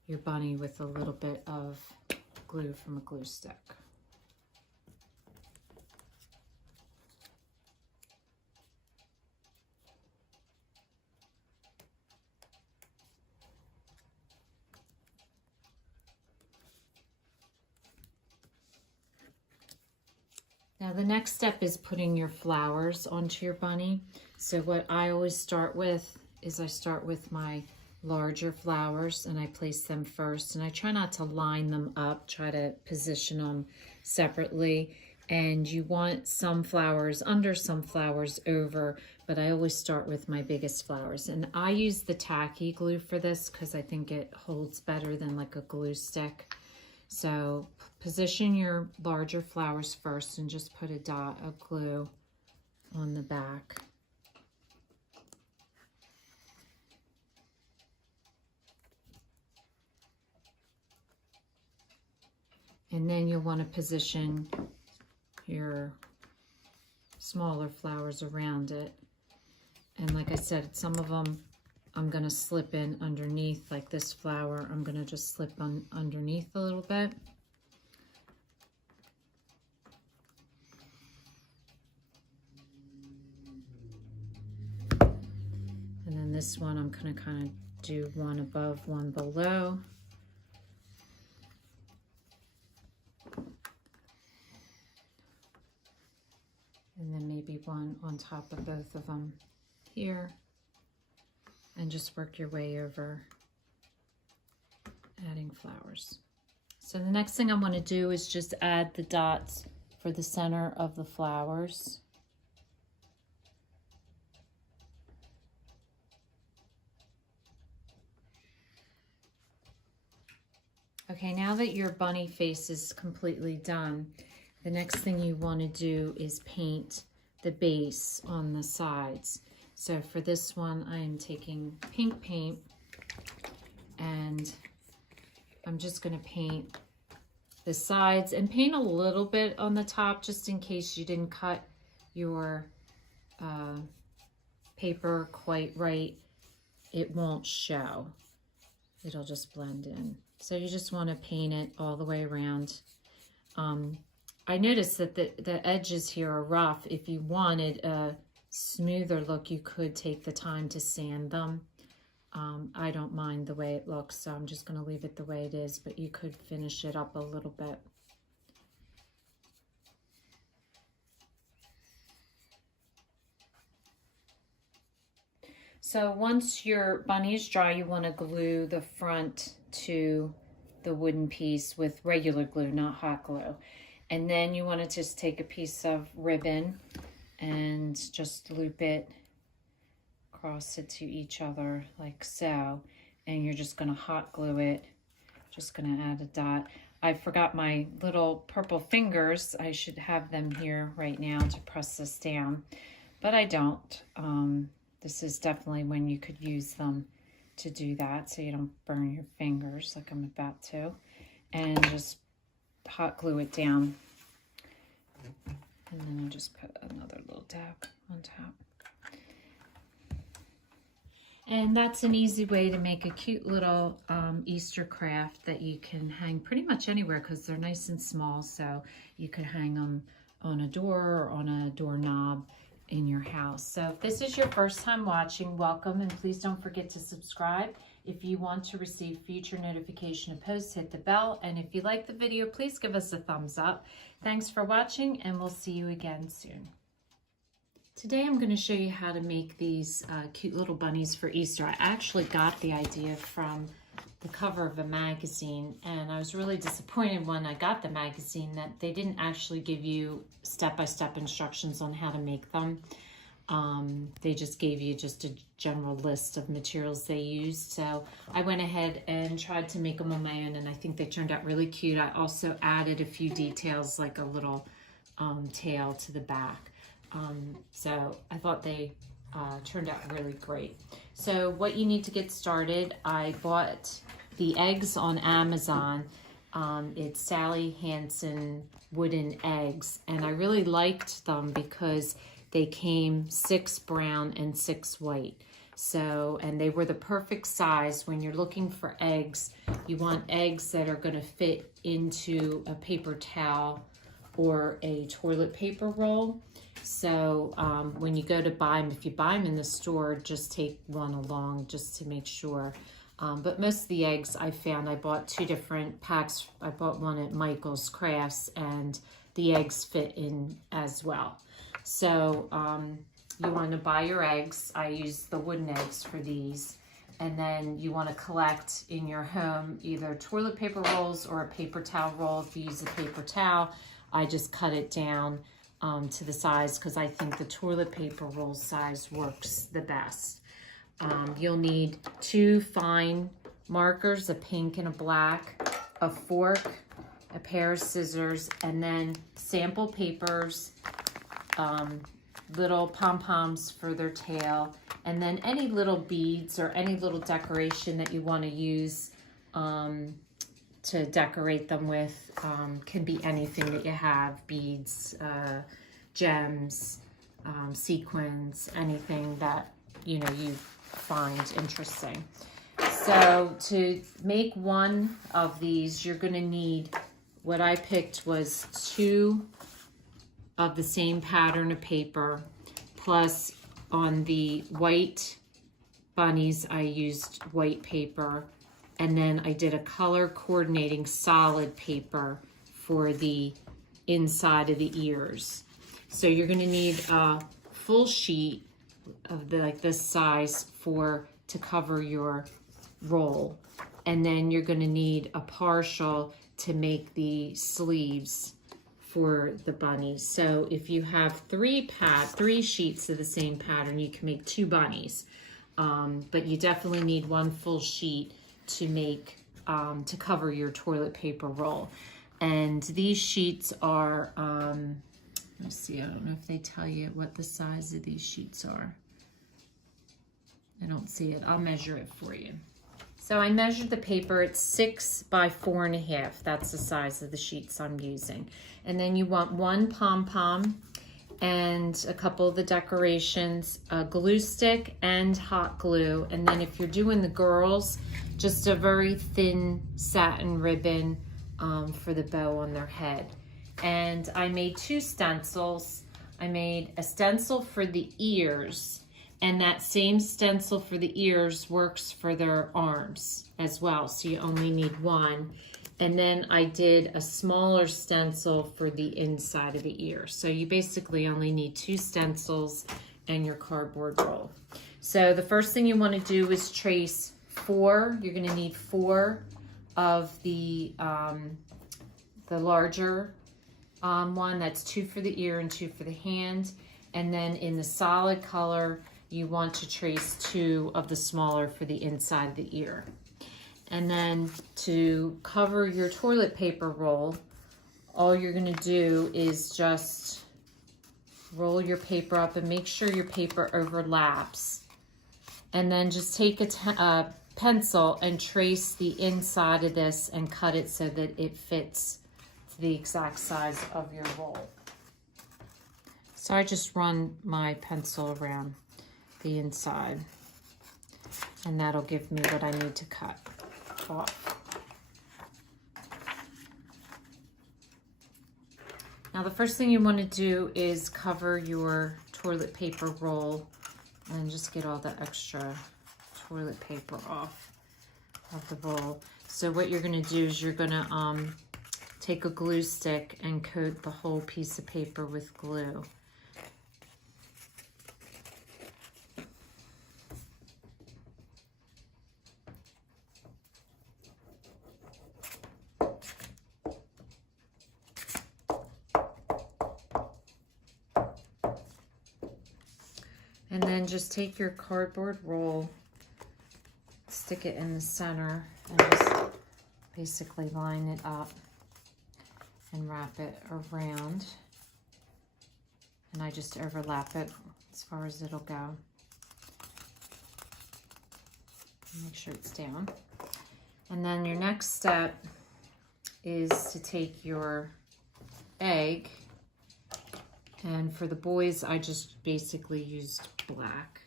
your bunny with a little bit of glue from a glue stick. Now the next step is putting your flowers onto your bunny. So what I always start with is I start with my larger flowers and I place them first, and I try not to line them up, try to position them separately. And you want some flowers under, some flowers over, but I always start with my biggest flowers. And I use the tacky glue for this because I think it holds better than like a glue stick. So position your larger flowers first and just put a dot of glue on the back. And then you'll want to position your smaller flowers around it. And like I said, some of them I'm going to slip in underneath, like this flower. I'm going to just slip on underneath a little bit. And then this one, I'm going to kind of do one above, one below. And then maybe one on top of both of them here. And just work your way over adding flowers. So the next thing I want to do is just add the dots for the center of the flowers. Okay, now that your bunny face is completely done, the next thing you want to do is paint the base on the sides. So for this one, I am taking pink paint and I'm just going to paint the sides and paint a little bit on the top just in case you didn't cut your paper quite right. It won't show. It'll just blend in. So you just want to paint it all the way around. I noticed that the edges here are rough. If you wanted a smoother look, you could take the time to sand them. I don't mind the way it looks, so I'm just going to leave it the way it is, but you could finish it up a little bit. So once your bunny is dry, you want to glue the front to the wooden piece with regular glue, not hot glue. And then you want to just take a piece of ribbon and just loop it, cross it to each other like so. And you're just going to hot glue it. Just going to add a dot. I forgot my little purple fingers. I should have them here right now to press this down, but I don't. This is definitely when you could use them to do that so you don't burn your fingers like I'm about to. And just hot glue it down. And then I'll just put another little dab on top. And that's an easy way to make a cute little Easter craft that you can hang pretty much anywhere because they're nice and small. So you could hang them on a door or on a doorknob in your house. So if this is your first time watching, welcome, and please don't forget to subscribe. If you want to receive future notification of posts, hit the bell, and if you like the video, please give us a thumbs up. Thanks for watching, and we'll see you again soon. Today I'm going to show you how to make these cute little bunnies for Easter. I actually got the idea from the cover of a magazine, and I was really disappointed when I got the magazine that they didn't actually give you step-by-step instructions on how to make them. They just gave you just a general list of materials they used. So I went ahead and tried to make them on my own, and I think they turned out really cute. I also added a few details like a little tail to the back. So I thought they turned out really great. So what you need to get started, I bought the eggs on Amazon. It's Sally Hansen wooden eggs, and I really liked them because they came 6 brown and 6 white. So, and they were the perfect size. When you're looking for eggs, you want eggs that are going to fit into a paper towel or a toilet paper roll. So when you go to buy them, if you buy them in the store, just take one along just to make sure. But most of the eggs I found, I bought 2 different packs. I bought one at Michael's Crafts, and the eggs fit in as well. So you want to buy your eggs. I use the wooden eggs for these. And then you want to collect in your home either toilet paper rolls or a paper towel roll. If you use a paper towel, I just cut it down to the size because I think the toilet paper roll size works the best. You'll need 2 fine markers, a pink and a black, a fork, a pair of scissors, and then sample papers, little pom-poms for their tail, and then any little beads or any little decoration that you want to use to decorate them with. Can be anything that you have, beads, gems, sequins, anything that, you know, you find interesting. So to make one of these, you're going to need, what I picked was 2 of the same pattern of paper, plus on the white bunnies, I used white paper, and then I did a color coordinating solid paper for the inside of the ears. So you're going to need a full sheet of like this size to cover your roll, and then you're going to need a partial to make the sleeves for the bunnies. So if you have 3 sheets of the same pattern, you can make 2 bunnies, but you definitely need 1 full sheet to make to cover your toilet paper roll. And these sheets are let's see, I don't know if they tell you what the size of these sheets are. I don't see it. I'll measure it for you. So I measured the paper. It's 6 by 4.5. That's the size of the sheets I'm using. And then you want 1 pom-pom and a couple of the decorations, a glue stick and hot glue. And then if you're doing the girls, just a very thin satin ribbon for the bow on their head. And I made 2 stencils. I made a stencil for the ears, and that same stencil for the ears works for their arms as well, so you only need 1. And then I did a smaller stencil for the inside of the ear. So you basically only need 2 stencils and your cardboard roll. So the first thing you want to do is trace 4. You're going to need 4 of the larger one. That's 2 for the ear and 2 for the hand. And then in the solid color, you want to trace 2 of the smaller for the inside of the ear. And then to cover your toilet paper roll, all you're going to do is just roll your paper up and make sure your paper overlaps. And then just take a pencil and trace the inside of this and cut it so that it fits to the exact size of your roll. So I just run my pencil around the inside, and that'll give me what I need to cut off. Now the first thing you want to do is cover your toilet paper roll and just get all the extra toilet paper off of the roll. So what you're going to do is you're going to take a glue stick and coat the whole piece of paper with glue. And then just take your cardboard roll, stick it in the center, and just basically line it up and wrap it around. And I just overlap it as far as it'll go. Make sure it's down. And then your next step is to take your egg. And for the boys, I just basically used black.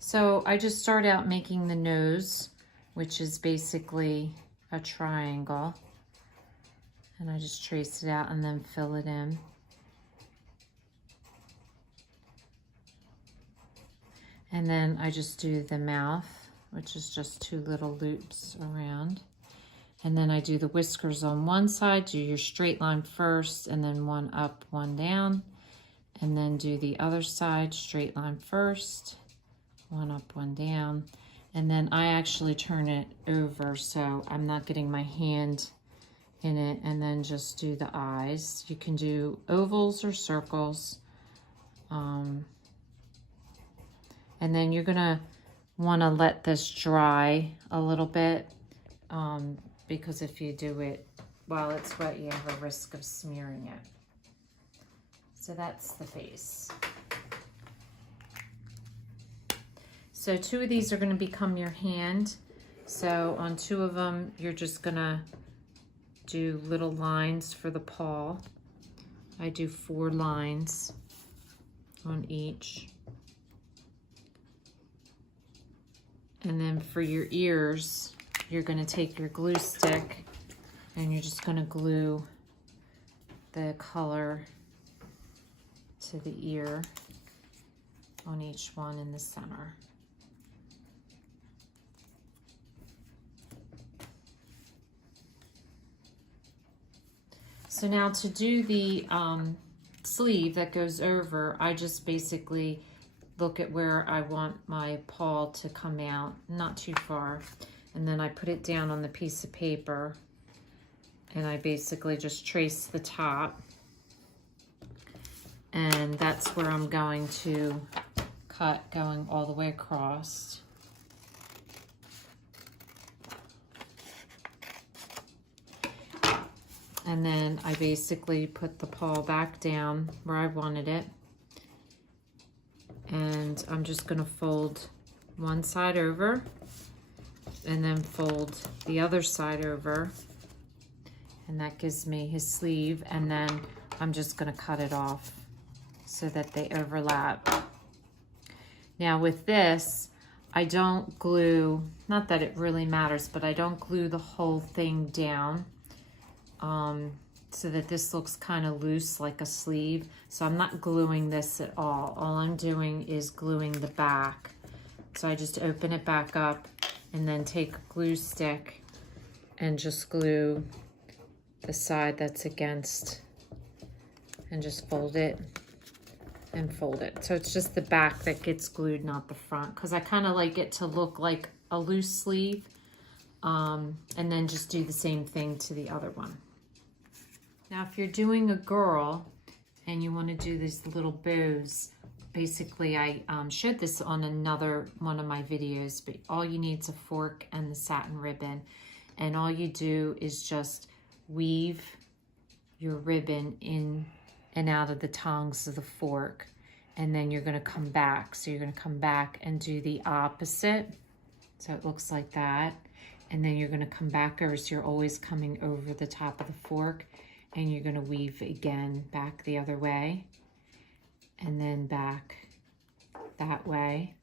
So I just start out making the nose, which is basically a triangle. And I just trace it out and then fill it in. And then I just do the mouth, which is just 2 little loops around. And then I do the whiskers on one side, do your straight line first, and then 1 up, 1 down. And then do the other side, straight line first, 1 up, 1 down. And then I actually turn it over so I'm not getting my hand in it, and then just do the eyes. You can do ovals or circles. And then you're gonna wanna let this dry a little bit because if you do it while it's wet, you have a risk of smearing it. So that's the face. So 2 of these are going to become your hand. So on 2 of them, you're just going to do little lines for the paw. I do 4 lines on each. And then for your ears, you're going to take your glue stick and you're just going to glue the color to the ear on each one in the center. So now to do the sleeve that goes over, I just basically look at where I want my paw to come out, not too far. And then I put it down on the piece of paper and I basically just trace the top. And that's where I'm going to cut, going all the way across. And then I basically put the paw back down where I wanted it. And I'm just gonna fold one side over and then fold the other side over. And that gives me his sleeve. And then I'm just gonna cut it off so that they overlap. Now with this, I don't glue, not that it really matters, but I don't glue the whole thing down. So that this looks kind of loose like a sleeve. So I'm not gluing this at all. All I'm doing is gluing the back. So I just open it back up and then take a glue stick and just glue the side that's against and just fold it and fold it. So it's just the back that gets glued, not the front, because I kind of like it to look like a loose sleeve. And then just do the same thing to the other one. Now, if you're doing a girl and you want to do these little bows, basically I showed this on another one of my videos, but all you need is a fork and the satin ribbon. And all you do is just weave your ribbon in and out of the tongs of the fork. And then you're going to come back. So you're going to come back and do the opposite. So it looks like that. And then you're going to come back over. So you're always coming over the top of the fork. And you're going to weave again back the other way and then back that way.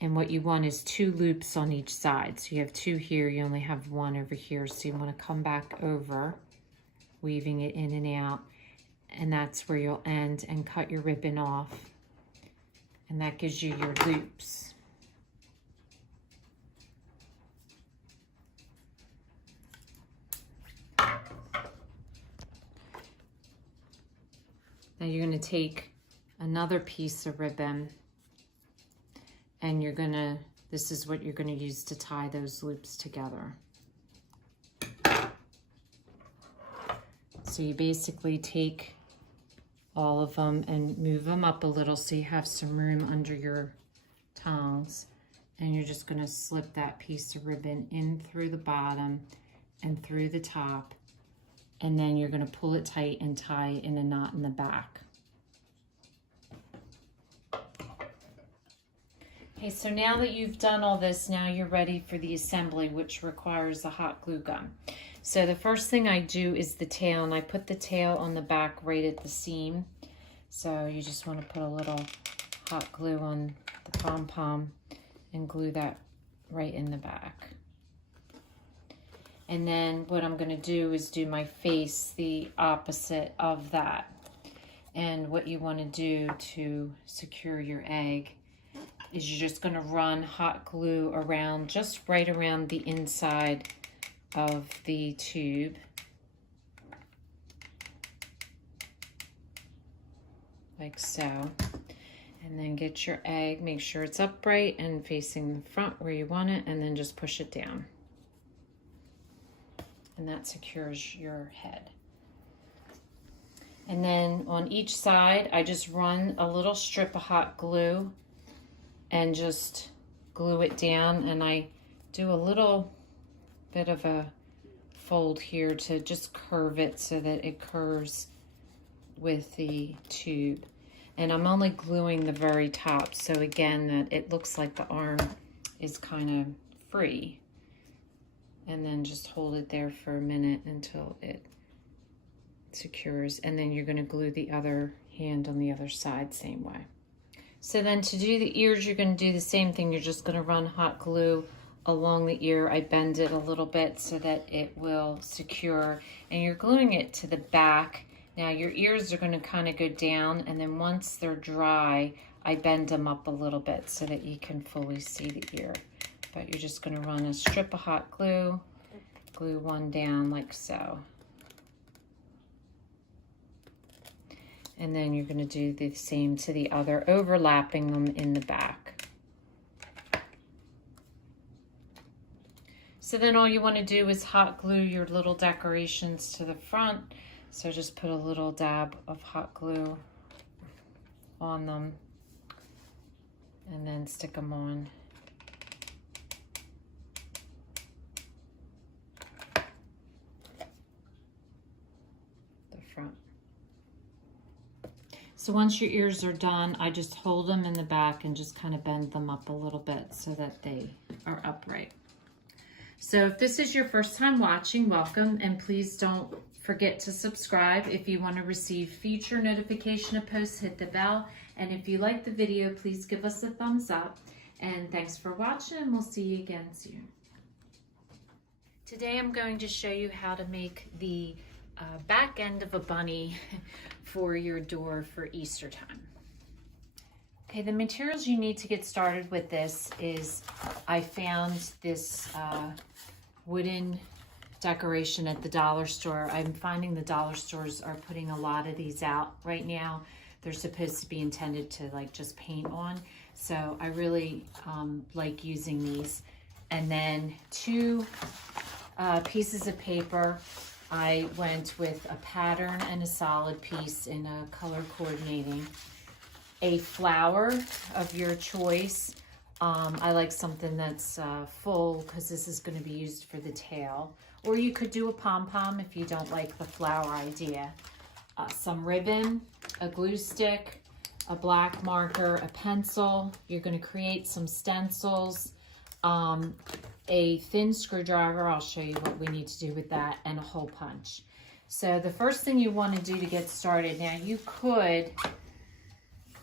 And what you want is 2 loops on each side. So you have 2 here, you only have 1 over here. So you want to come back over, weaving it in and out. And that's where you'll end and cut your ribbon off. And that gives you your loops. Now you're going to take another piece of ribbon and you're going to, this is what you're going to use to tie those loops together. So you basically take all of them and move them up a little so you have some room under your tongs. And you're just going to slip that piece of ribbon in through the bottom and through the top. And then you're going to pull it tight and tie in a knot in the back. Okay, so now that you've done all this, now you're ready for the assembly, which requires a hot glue gun. So the first thing I do is the tail, and I put the tail on the back right at the seam. So you just want to put a little hot glue on the pom-pom and glue that right in the back. And then what I'm going to do is do my face the opposite of that. And what you want to do to secure your egg is you're just going to run hot glue around, just right around the inside of the tube. Like so. And then get your egg, make sure it's upright and facing the front where you want it, and then just push it down. And that secures your head. And then on each side, I just run a little strip of hot glue and just glue it down. And I do a little bit of a fold here to just curve it so that it curves with the tube. And I'm only gluing the very top, so again, that it looks like the arm is kind of free. and then just hold it there for a minute until it secures, and then you're going to glue the other hand on the other side same way. So then to do the ears, you're going to do the same thing. You're just going to run hot glue along the ear. I bend it a little bit so that it will secure, and you're gluing it to the back. Now your ears are going to kind of go down, and then once they're dry, I bend them up a little bit so that you can fully see the ear. But you're just going to run a strip of hot glue, glue one down like so. And then you're going to do the same to the other, overlapping them in the back. So then all you want to do is hot glue your little decorations to the front. So just put a little dab of hot glue on them and then stick them on. The front. So once your ears are done, I just hold them in the back and just kind of bend them up a little bit so that they are upright. So if this is your first time watching, welcome, and please don't forget to subscribe. If you want to receive future notification of posts, hit the bell. And if you like the video, please give us a thumbs up. And thanks for watching, and we'll see you again soon. Today I'm going to show you how to make the back end of a bunny for your door for Easter time. Okay, the materials you need to get started with this is, I found this wooden decoration at the dollar store. I'm finding the dollar stores are putting a lot of these out right now. They're supposed to be intended to like just paint on. So I really like using these. And then 2 pieces of paper. I went with a pattern and a solid piece in a color coordinating. A flower of your choice. I like something that's full because this is going to be used for the tail. Or you could do a pom-pom if you don't like the flower idea. Some ribbon, a glue stick, a black marker, a pencil. You're going to create some stencils, a thin screwdriver. I'll show you what we need to do with that, and a hole punch. So the first thing you want to do to get started, now you could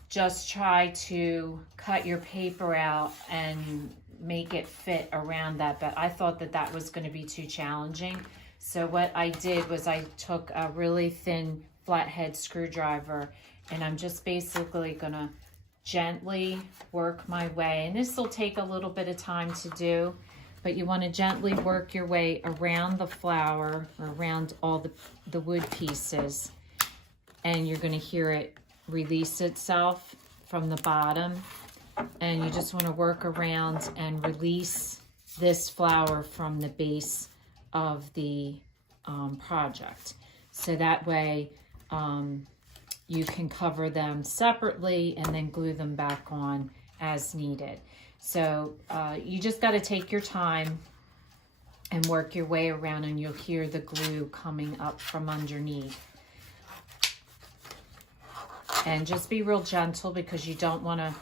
just try to cut your paper out and make it fit around that, but I thought that that was going to be too challenging. So what I did was I took a really thin flathead screwdriver, and I'm just basically going to gently work my way, and this will take a little bit of time to do, but you want to gently work your way around the flower, or around all the wood pieces, and you're going to hear it release itself from the bottom, and you just want to work around and release this flower from the base of the project. So that way you can cover them separately and then glue them back on as needed. So you just got to take your time and work your way around, and you'll hear the glue coming up from underneath. And just be real gentle because you don't want to,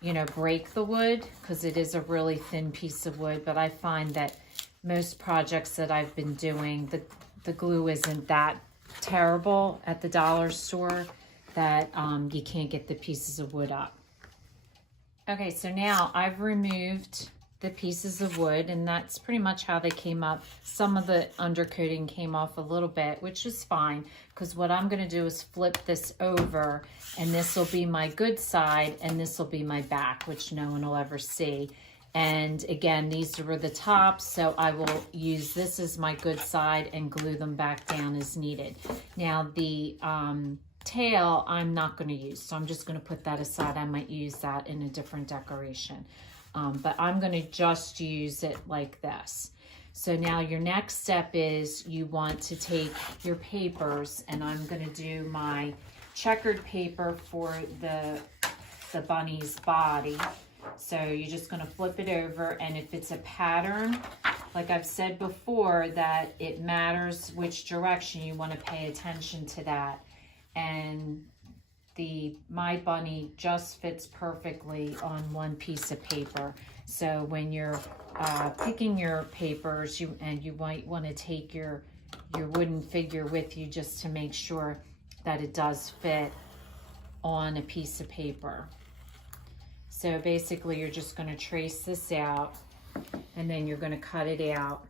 you know, break the wood because it is a really thin piece of wood. But I find that most projects that I've been doing, the glue isn't that terrible at the dollar store that you can't get the pieces of wood up. Okay, so now I've removed the pieces of wood, and that's pretty much how they came up. Some of the undercoating came off a little bit, which is fine, because what I'm going to do is flip this over, and this will be my good side, and this will be my back, which no one will ever see. And again, these were the tops, so I will use this as my good side and glue them back down as needed. Now the tail I'm not going to use, so I'm just going to put that aside. I might use that in a different decoration. But I'm going to just use it like this. So now your next step is you want to take your papers, and I'm going to do my checkered paper for the bunny's body. So you're just going to flip it over, and if it's a pattern, like I've said before, that it matters which direction you want to pay attention to that. And my bunny just fits perfectly on one piece of paper. So when you're picking your papers, you might want to take your wooden figure with you just to make sure that it does fit on a piece of paper. So basically you're just going to trace this out, and then you're going to cut it out.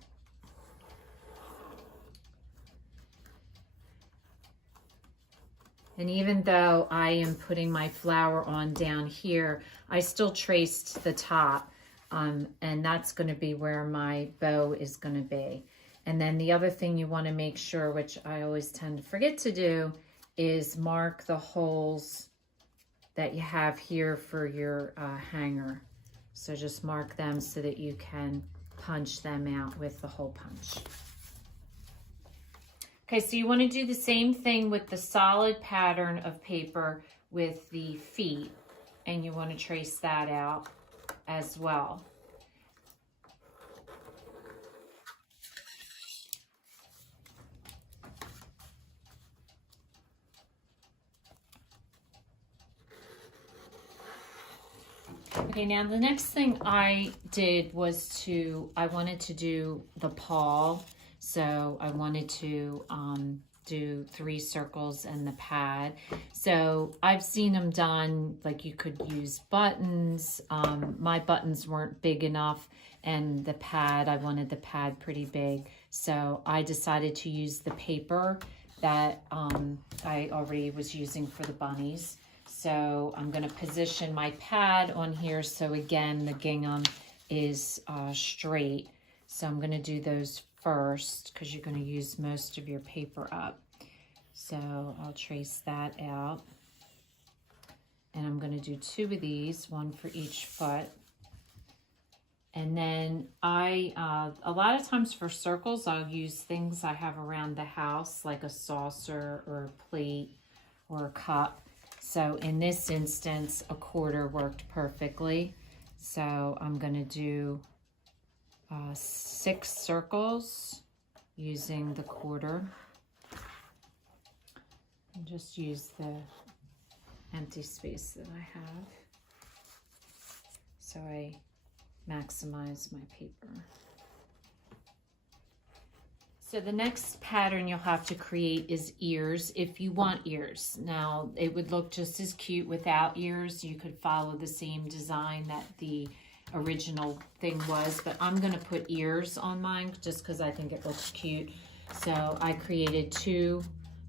And even though I am putting my flower on down here, I still traced the top, and that's going to be where my bow is going to be. And then the other thing you want to make sure, which I always tend to forget to do, is mark the holes that you have here for your hanger. So just mark them so that you can punch them out with the hole punch. Okay, so you want to do the same thing with the solid pattern of paper with the feet, and you want to trace that out as well. Okay, now the next thing I did was I wanted to do the paw. So I wanted to do 3 circles and the pad. So I've seen them done, like you could use buttons. My buttons weren't big enough, and the pad, I wanted the pad pretty big. So I decided to use the paper that I already was using for the bunnies. So I'm going to position my pad on here. So again, the gingham is straight. So I'm going to do those first because you're going to use most of your paper up. So I'll trace that out. And I'm going to do 2 of these, 1 for each foot. And then a lot of times for circles, I'll use things I have around the house, like a saucer or a plate or a cup. So in this instance, a quarter worked perfectly. So I'm going to do 6 circles using the quarter. And just use the empty space that I have. So I maximize my paper. So the next pattern you'll have to create is ears, if you want ears. Now, it would look just as cute without ears. You could follow the same design that the original thing was, but I'm going to put ears on mine just because I think it looks cute. So I created 2,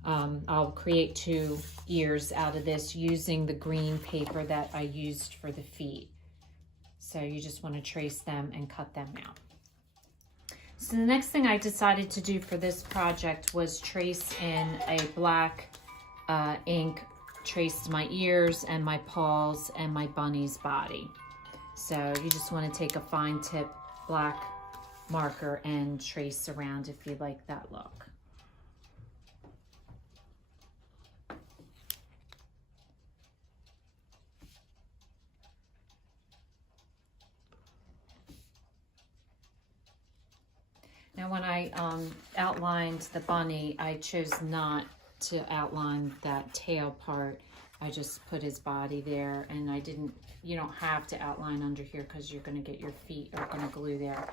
I'll create 2 ears out of this using the green paper that I used for the feet. So you just want to trace them and cut them out. So the next thing I decided to do for this project was trace in a black ink, trace my ears and my paws and my bunny's body. So you just want to take a fine tip black marker and trace around if you like that look. Now when I outlined the bunny, I chose not to outline that tail part. I just put his body there, and you don't have to outline under here because you're going to get your feet are going to glue there.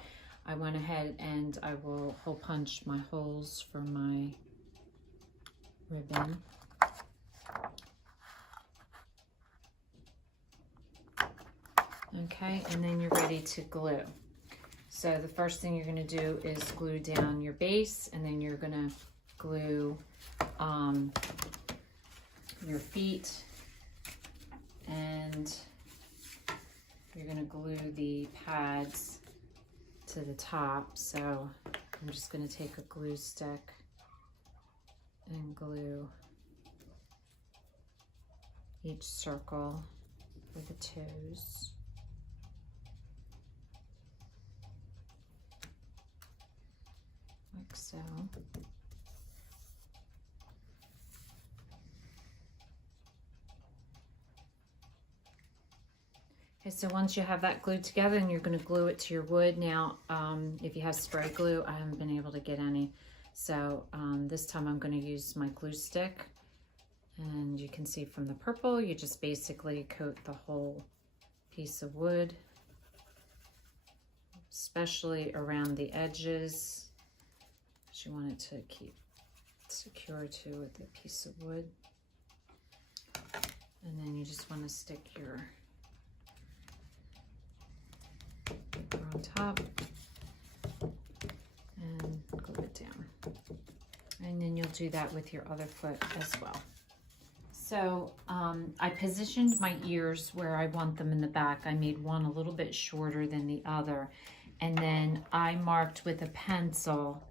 I went ahead and I will hole punch my holes for my ribbon. Okay, and then you're ready to glue. So the first thing you're going to do is glue down your base, and then you're going to glue your feet, and you're going to glue the pads to the top. So I'm just going to take a glue stick and glue each circle for the toes. Like so. Okay, so once you have that glued together, and you're going to glue it to your wood. Now, if you have spray glue, I haven't been able to get any. So this time I'm going to use my glue stick, And you can see from the purple, you just basically coat the whole piece of wood, especially around the edges. You want it to keep secure too with the piece of wood. And then you just want to stick your paper on top and glue it down. And then you'll do that with your other foot as well. So I positioned my ears where I want them in the back. I made one a little bit shorter than the other. And then I marked with a pencil.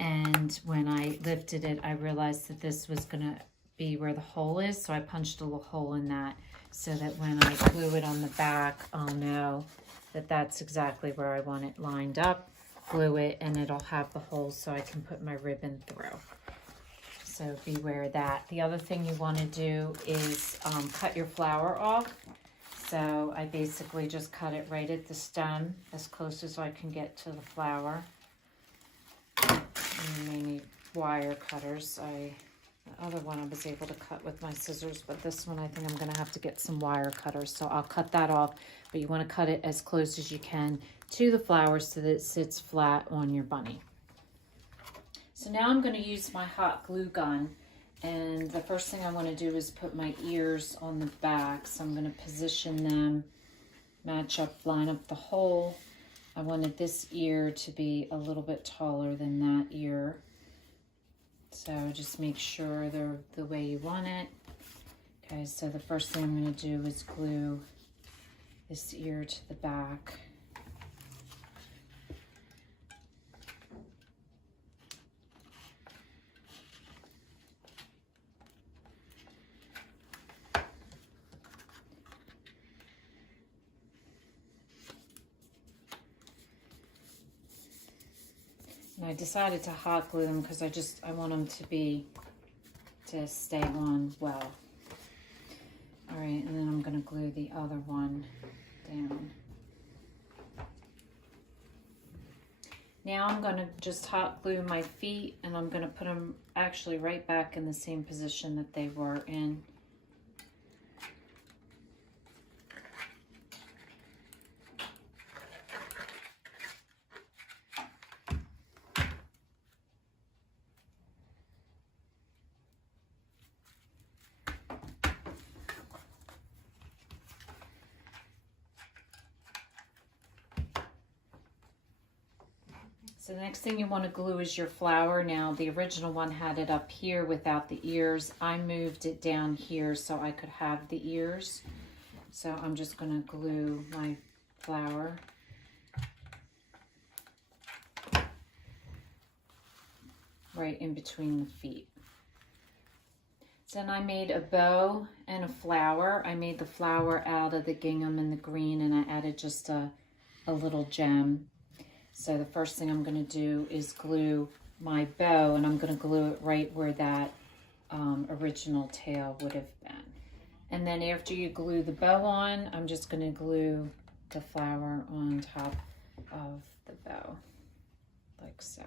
And when I lifted it, I realized that this was gonna be where the hole is. So I punched a little hole in that so that when I glue it on the back, I'll know that that's exactly where I want it lined up. Glue it and it'll have the hole so I can put my ribbon through. So beware of that. The other thing you want to do is cut your flower off. So I basically just cut it right at the stem as close as I can get to the flower. And you may need wire cutters. The other one I was able to cut with my scissors, but this one I think I'm going to have to get some wire cutters. So I'll cut that off, but you want to cut it as close as you can to the flower so that it sits flat on your bunny. So now I'm going to use my hot glue gun, and the first thing I want to do is put my ears on the back. So I'm going to position them, match up, line up the hole. I wanted this ear to be a little bit taller than that ear. So just make sure they're the way you want it. Okay, so the first thing I'm going to do is glue this ear to the back. And I decided to hot glue them because I want them to stay on well. All right, and then I'm going to glue the other one down. Now I'm going to just hot glue my feet, and I'm going to put them actually right back in the same position that they were in. So the next thing you want to glue is your flower. Now the original one had it up here without the ears. I moved it down here so I could have the ears. So I'm just going to glue my flower. Right in between the feet. Then I made a bow and a flower. I made the flower out of the gingham and the green, and I added just a little gem. So the first thing I'm going to do is glue my bow, and I'm going to glue it right where that original tail would have been. And then after you glue the bow on, I'm just going to glue the flower on top of the bow, like so.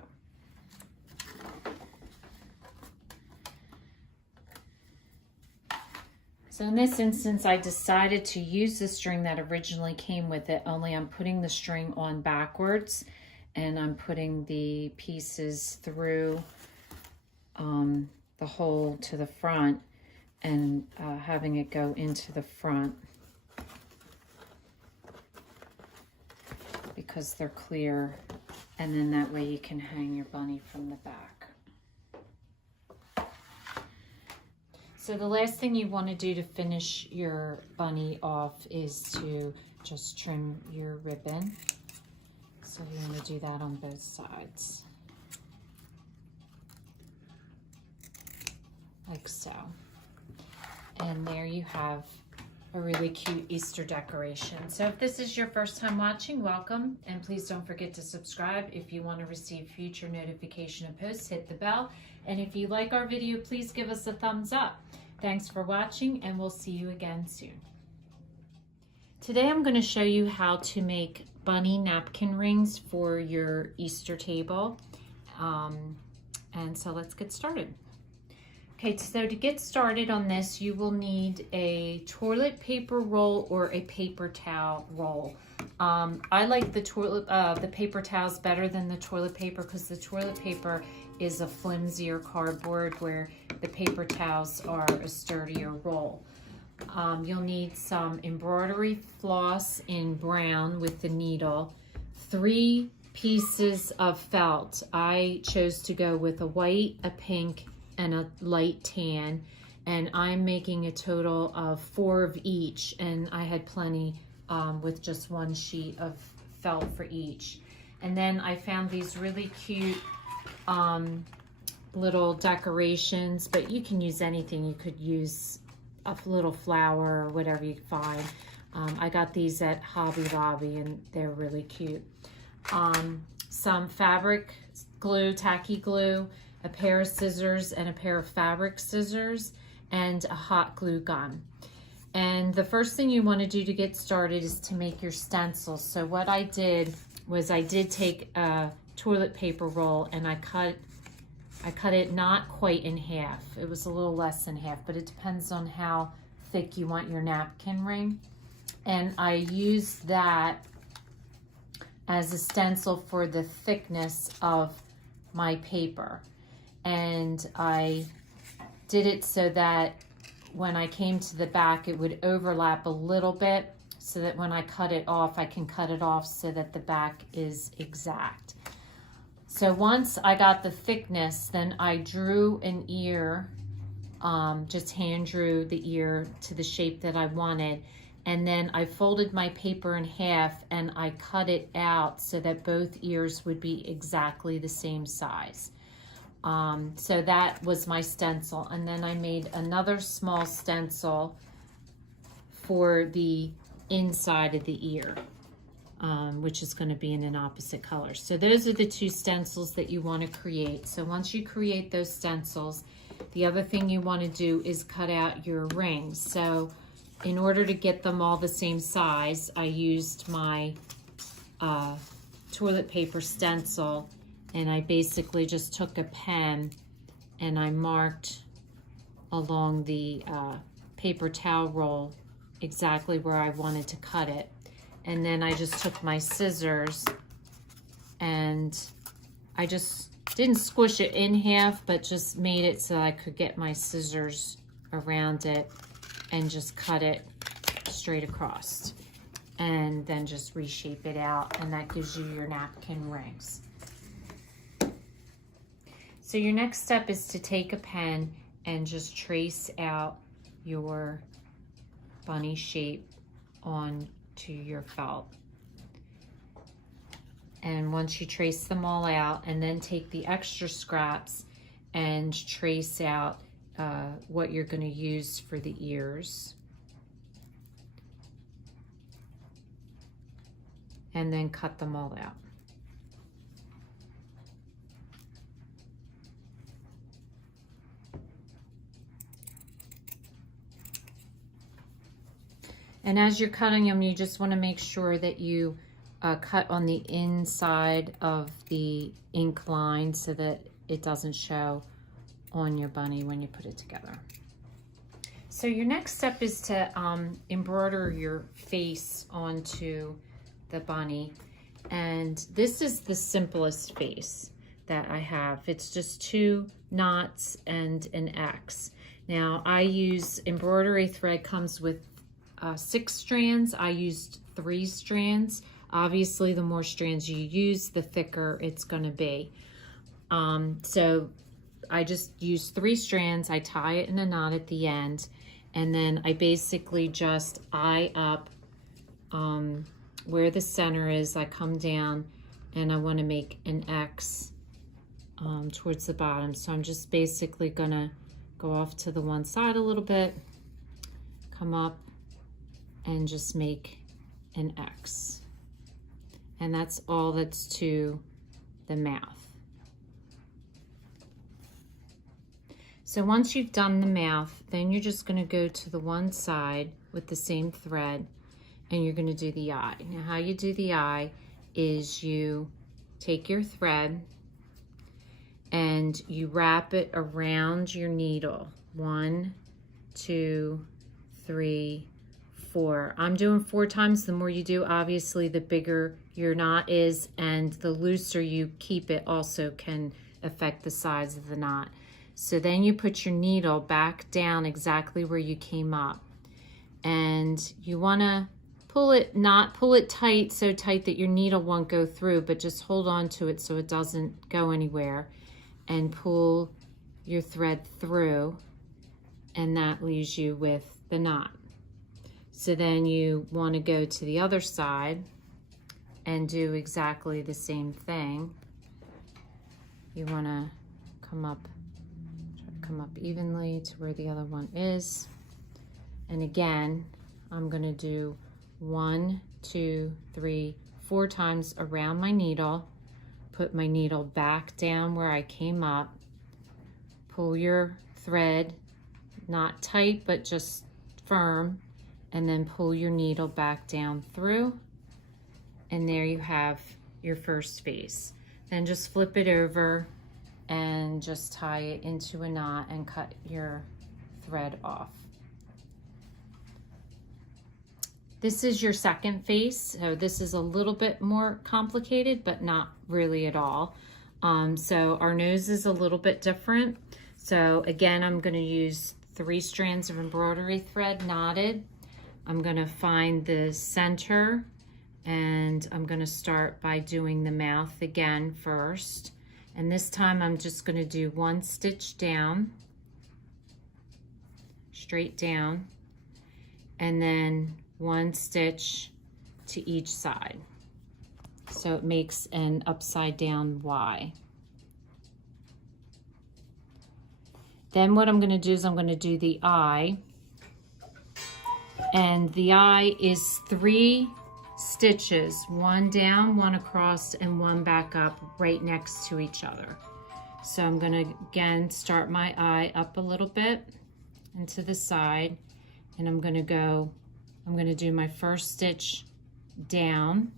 So in this instance, I decided to use the string that originally came with it, only I'm putting the string on backwards, and I'm putting the pieces through the hole to the front and having it go into the front because they're clear, and then that way you can hang your bunny from the back. So the last thing you want to do to finish your bunny off is to just trim your ribbon. So you want to do that on both sides, like so. And there you have a really cute Easter decoration. So if this is your first time watching, welcome, and please don't forget to subscribe. If you want to receive future notification of posts, hit the bell. And if you like our video, please give us a thumbs up. Thanks for watching, and we'll see you again soon. Today I'm going to show you how to make bunny napkin rings for your Easter table. And so let's get started. Okay, so to get started on this, you will need a toilet paper roll or a paper towel roll. I like the paper towels better than the toilet paper because the toilet paper is a flimsier cardboard where the paper towels are a sturdier roll. You'll need some embroidery floss in brown with the needle, 3 pieces of felt. I chose to go with a white, a pink, and a light tan, and I'm making a total of 4 of each, and I had plenty with just 1 sheet of felt for each. And then I found these really cute little decorations, but you can use anything. You could use a little flower or whatever you find. I got these at Hobby Lobby and they're really cute. Some fabric glue, tacky glue, a pair of scissors and a pair of fabric scissors, and a hot glue gun. And the first thing you want to do to get started is to make your stencils. So what I did was I did take a toilet paper roll and I cut it not quite in half. It was a little less than half, but it depends on how thick you want your napkin ring. And I used that as a stencil for the thickness of my paper. And I did it so that when I came to the back, it would overlap a little bit so that when I cut it off, I can cut it off so that the back is exact. So once I got the thickness, then I drew an ear, just hand drew the ear to the shape that I wanted. And then I folded my paper in half and I cut it out so that both ears would be exactly the same size. So that was my stencil. And then I made another small stencil for the inside of the ear, which is going to be in an opposite color. So those are the 2 stencils that you want to create. So once you create those stencils, the other thing you want to do is cut out your rings. So in order to get them all the same size, I used my toilet paper stencil, and I basically just took a pen and I marked along the paper towel roll exactly where I wanted to cut it. And then I just took my scissors and I just didn't squish it in half, but just made it so I could get my scissors around it and just cut it straight across. And then just reshape it out, and that gives you your napkin rings. So your next step is to take a pen and just trace out your bunny shape onto your felt. And once you trace them all out, and then take the extra scraps and trace out what you're going to use for the ears. And then cut them all out. And as you're cutting them, you just want to make sure that you cut on the inside of the ink line so that it doesn't show on your bunny when you put it together. So your next step is to embroider your face onto the bunny. And this is the simplest face that I have. It's just 2 knots and an X. Now I use embroidery thread, comes with 6 strands. I used 3 strands. Obviously, the more strands you use, the thicker it's going to be. So I just use 3 strands. I tie it in a knot at the end, and then I basically just eye up where the center is. I come down and I want to make an X towards the bottom. So I'm just basically going to go off to the one side a little bit, come up, and just make an X. And that's all that's to the mouth. So once you've done the mouth, then you're just going to go to the one side with the same thread, and you're going to do the eye. Now how you do the eye is you take your thread and you wrap it around your needle. 1, 2, 3, 4. I'm doing 4 times. The more you do, obviously, the bigger your knot is, and the looser you keep it also can affect the size of the knot. So then you put your needle back down exactly where you came up, and you want to pull it, not pull it tight, so tight that your needle won't go through, but just hold on to it so it doesn't go anywhere, and pull your thread through, and that leaves you with the knot. So then you want to go to the other side and do exactly the same thing. You want to come up evenly to where the other one is. And again, I'm going to do 1, 2, 3, 4 times around my needle. Put my needle back down where I came up. Pull your thread, not tight, but just firm, and then pull your needle back down through. And there you have your first face. Then just flip it over and just tie it into a knot and cut your thread off. This is your second face. So this is a little bit more complicated, but not really at all. So our nose is a little bit different. So again, I'm going to use 3 strands of embroidery thread knotted. I'm going to find the center, and I'm going to start by doing the mouth again first. And this time I'm just going to do 1 stitch down, straight down, and then 1 stitch to each side. So it makes an upside down Y. Then what I'm going to do is I'm going to do the eye. And the eye is 3 stitches, 1 down, 1 across, and 1 back up, right next to each other. So I'm going to again start my eye up a little bit and to the side, and I'm going to do my first stitch down,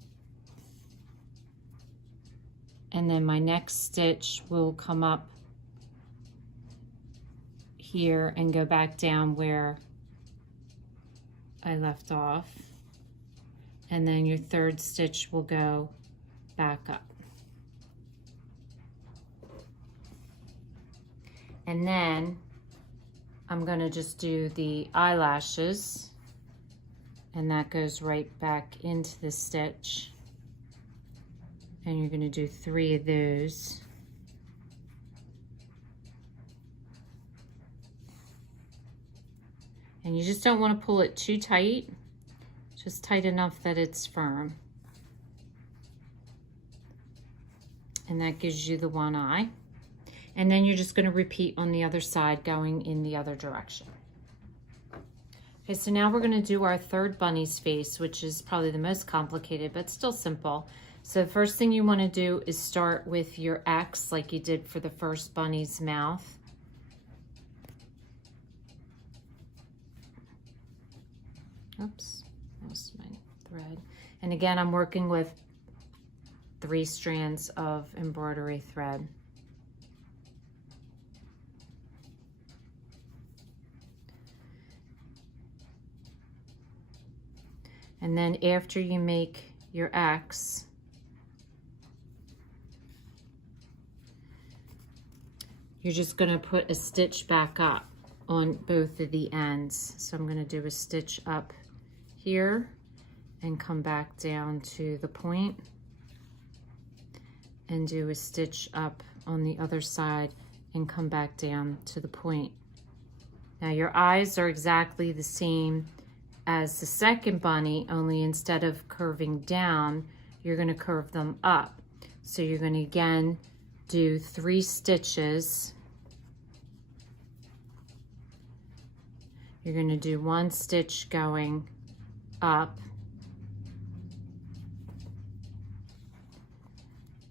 and then my next stitch will come up here and go back down where I left off, and then your third stitch will go back up. And then I'm going to just do the eyelashes, and that goes right back into the stitch, and you're going to do 3 of those. And you just don't want to pull it too tight, just tight enough that it's firm. And that gives you the 1 eye. And then you're just going to repeat on the other side, going in the other direction. Okay, so now we're going to do our third bunny's face, which is probably the most complicated, but still simple. So the first thing you want to do is start with your X like you did for the first bunny's mouth. Oops, lost my thread. And again, I'm working with 3 strands of embroidery thread. And then after you make your X, you're just going to put a stitch back up on both of the ends. So I'm going to do a stitch up here and come back down to the point, and do a stitch up on the other side and come back down to the point. Now your eyes are exactly the same as the second bunny, only instead of curving down, you're going to curve them up. So you're going to again do 3 stitches. You're going to do 1 stitch going up,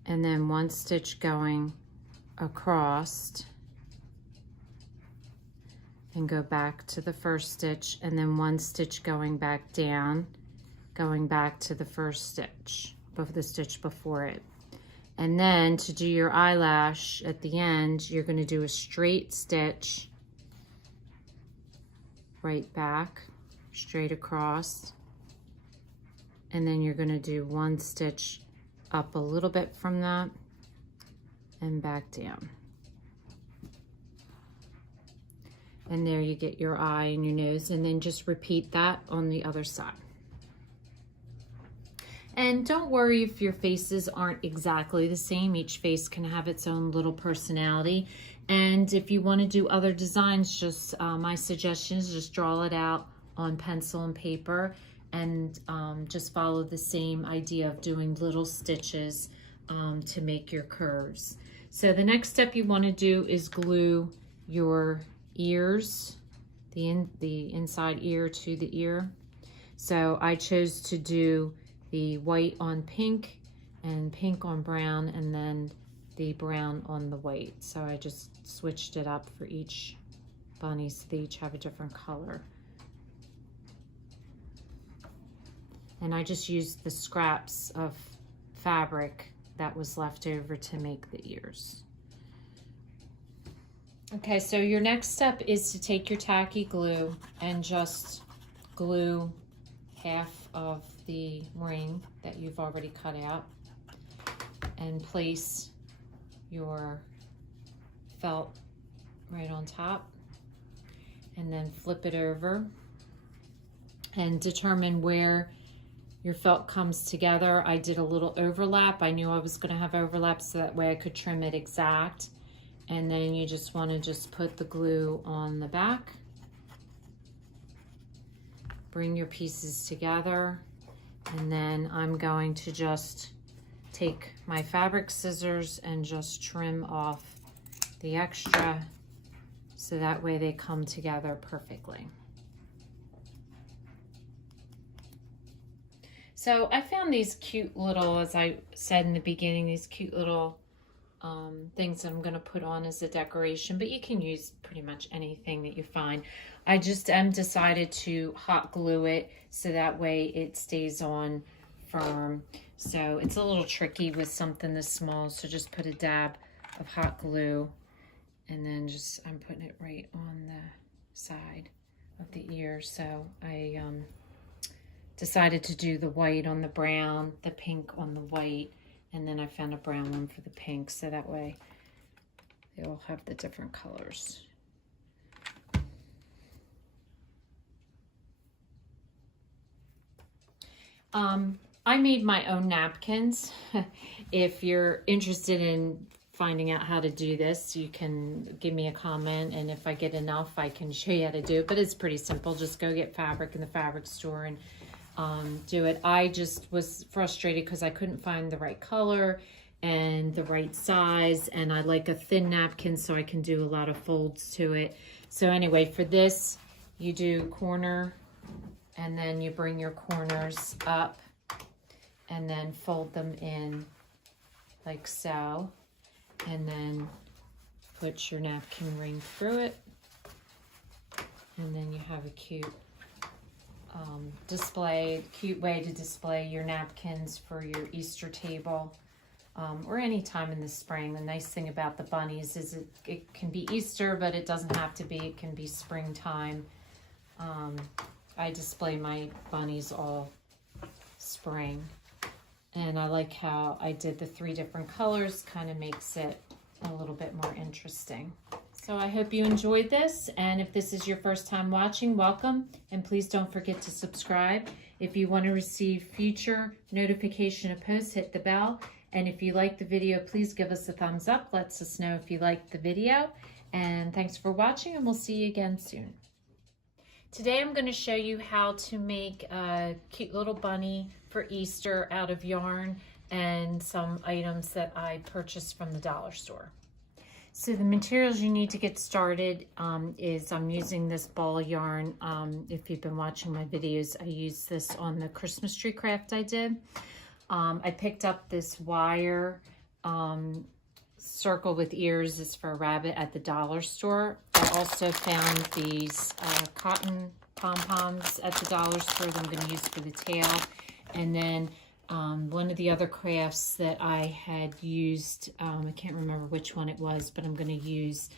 and then 1 stitch going across, and go back to the first stitch, and then 1 stitch going back down, going back to the first stitch, the stitch before it. And then to do your eyelash at the end, you're going to do a straight stitch right back, straight across. And then you're going to do one stitch up a little bit from that and back down. And there you get your eye and your nose, and then just repeat that on the other side. And don't worry if your faces aren't exactly the same. Each face can have its own little personality. And if you want to do other designs, just my suggestion is just draw it out on pencil and paper, and just follow the same idea of doing little stitches to make your curves. So the next step you want to do is glue your ears, the inside ear to the ear. So I chose to do the white on pink and pink on brown, and then the brown on the white. So I just switched it up for each bunny so they each have a different color. And I just used the scraps of fabric that was left over to make the ears. Okay, so your next step is to take your tacky glue and just glue half of the ring that you've already cut out, and place your felt right on top, and then flip it over and determine where your felt comes together. I did a little overlap. I knew I was going to have overlap so that way I could trim it exact. And then you just want to just put the glue on the back. Bring your pieces together. And then I'm going to just take my fabric scissors and just trim off the extra so that way they come together perfectly. So I found these cute little, as I said in the beginning, these cute little things that I'm going to put on as a decoration, but you can use pretty much anything that you find. I just decided to hot glue it so that way it stays on firm. So it's a little tricky with something this small, so just put a dab of hot glue, and then just I'm putting it right on the side of the ear. So I decided to do the white on the brown, the pink on the white, and then I found a brown one for the pink, so that way they all have the different colors. I made my own napkins. If you're interested in finding out how to do this, you can give me a comment, and if I get enough, I can show you how to do it. But it's pretty simple. Just go get fabric in the fabric store and do it. I just was frustrated because I couldn't find the right color and the right size, and I like a thin napkin so I can do a lot of folds to it. So anyway, for this, you do corner, and then you bring your corners up and then fold them in like so, and then put your napkin ring through it, and then you have a cute cute way to display your napkins for your Easter table, or any time in the spring. The nice thing about the bunnies is it can be Easter, but it doesn't have to be. It can be springtime. I display my bunnies all spring, and I like how I did the 3 different colors. Kind of makes it a little bit more interesting. So I hope you enjoyed this, and if this is your first time watching, welcome, and please don't forget to subscribe. If you want to receive future notification of posts, hit the bell, and if you like the video, please give us a thumbs up. Lets us know if you liked the video, and thanks for watching, and we'll see you again soon. Today I'm going to show you how to make a cute little bunny for Easter out of yarn and some items that I purchased from the dollar store. So the materials you need to get started is I'm using this ball yarn. If you've been watching my videos, I used this on the Christmas tree craft I did. I picked up this wire circle with ears. It's for a rabbit at the dollar store. I also found these cotton pom-poms at the dollar store that I'm going to use for the tail. And then one of the other crafts that I had used, I can't remember which one it was, but I'm going to use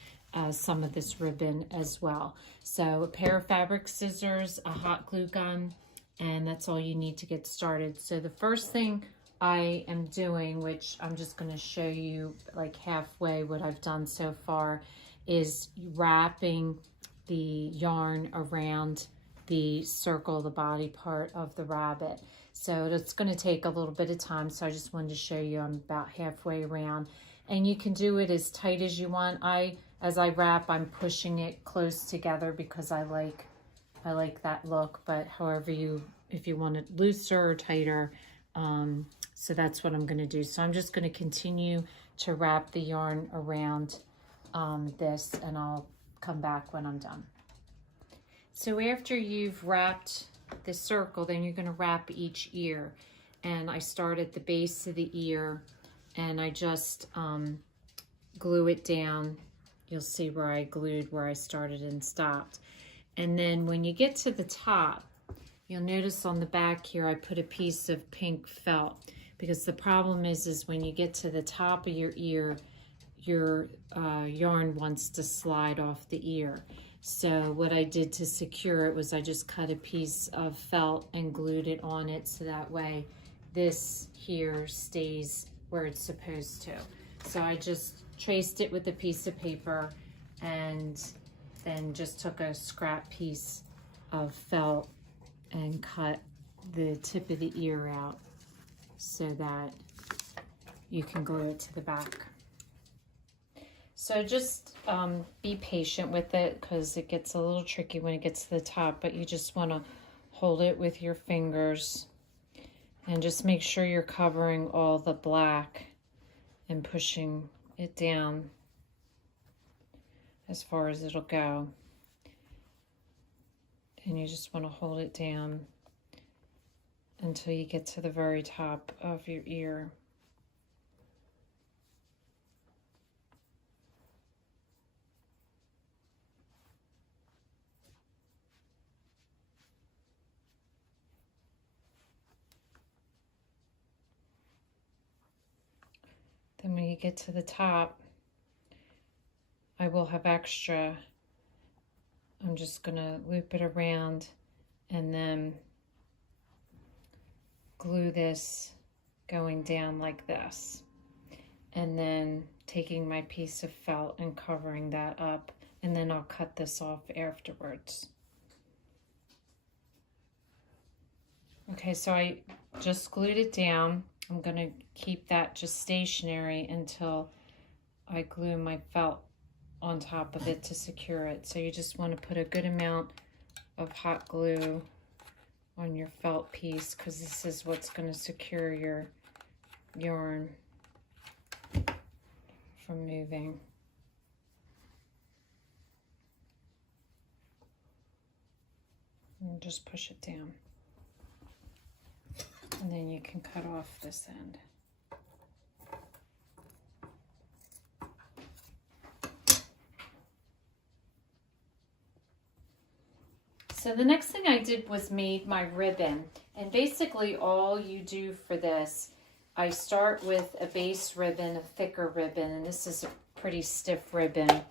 some of this ribbon as well. So a pair of fabric scissors, a hot glue gun, and that's all you need to get started. So the first thing I am doing, which I'm just going to show you like halfway what I've done so far, is wrapping the yarn around the circle, the body part of the rabbit. So it's going to take a little bit of time, so I just wanted to show you I'm about halfway around. And you can do it as tight as you want. As I wrap, I'm pushing it close together because I like that look, but however if you want it looser or tighter, so that's what I'm going to do. So I'm just going to continue to wrap the yarn around this, and I'll come back when I'm done. So after you've wrapped the circle, then you're going to wrap each ear. And I start at the base of the ear, and I just glue it down. You'll see where I glued where I started and stopped. And then when you get to the top, you'll notice on the back here I put a piece of pink felt, because the problem is when you get to the top of your ear, your yarn wants to slide off the ear. So what I did to secure it was I just cut a piece of felt and glued it on it, so that way this here stays where it's supposed to. So I just traced it with a piece of paper and then just took a scrap piece of felt and cut the tip of the ear out so that you can glue it to the back. So just be patient with it, because it gets a little tricky when it gets to the top, but you just want to hold it with your fingers and just make sure you're covering all the black and pushing it down as far as it'll go. And you just want to hold it down until you get to the very top of your ear. Then when you get to the top, I will have extra. I'm just going to loop it around and then glue this going down like this. And then taking my piece of felt and covering that up, and then I'll cut this off afterwards. Okay, so I just glued it down. I'm going to keep that just stationary until I glue my felt on top of it to secure it. So you just want to put a good amount of hot glue on your felt piece, because this is what's going to secure your yarn from moving. And just push it down. And then you can cut off this end. So the next thing I did was made my ribbon. And basically all you do for this, I start with a base ribbon, a thicker ribbon, and this is a pretty stiff ribbon.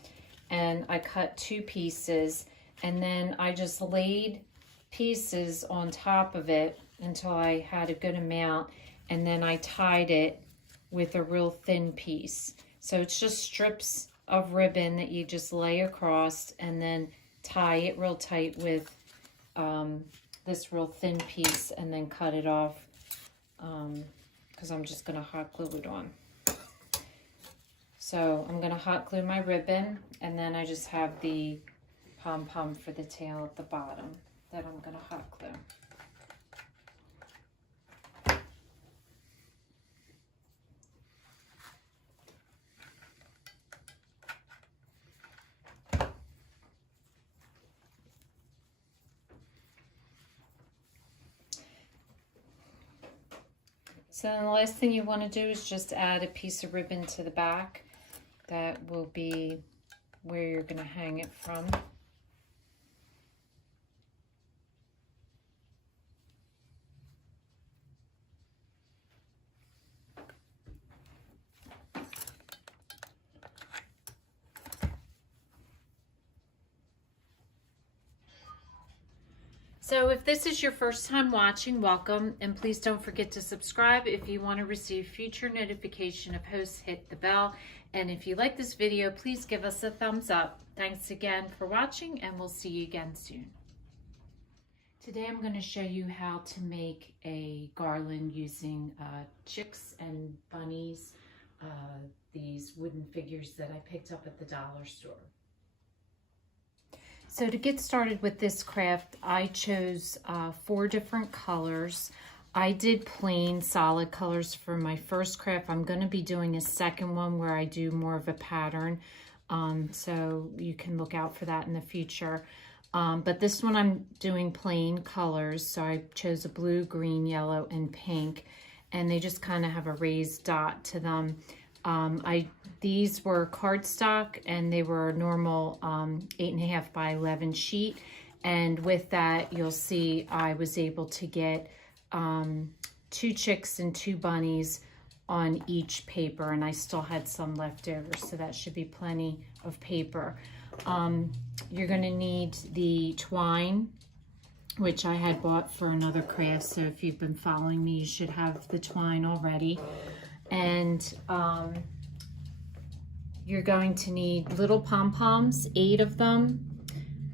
And I cut 2 pieces, and then I just laid pieces on top of it until I had a good amount, and then I tied it with a real thin piece. So it's just strips of ribbon that you just lay across and then tie it real tight with this real thin piece, and then cut it off because I'm just going to hot glue it on. So I'm going to hot glue my ribbon, and then I just have the pom-pom for the tail at the bottom that I'm going to hot glue. So then the last thing you want to do is just add a piece of ribbon to the back. That will be where you're going to hang it from. So if this is your first time watching, welcome, and please don't forget to subscribe. If you want to receive future notification of hosts, hit the bell. And if you like this video, please give us a thumbs up. Thanks again for watching, and we'll see you again soon. Today I'm going to show you how to make a garland using chicks and bunnies, these wooden figures that I picked up at the dollar store. So to get started with this craft, I chose 4 different colors. I did plain solid colors for my first craft. I'm going to be doing a second one where I do more of a pattern, so you can look out for that in the future. But this one I'm doing plain colors, so I chose a blue, green, yellow, and pink, and they just kind of have a raised dot to them. These were cardstock, and they were normal 8.5 by 11 sheet, and with that you'll see I was able to get 2 chicks and 2 bunnies on each paper, and I still had some left over, so that should be plenty of paper. You're going to need the twine, which I had bought for another craft, so if you've been following me you should have the twine already. And you're going to need little pom-poms, 8 of them,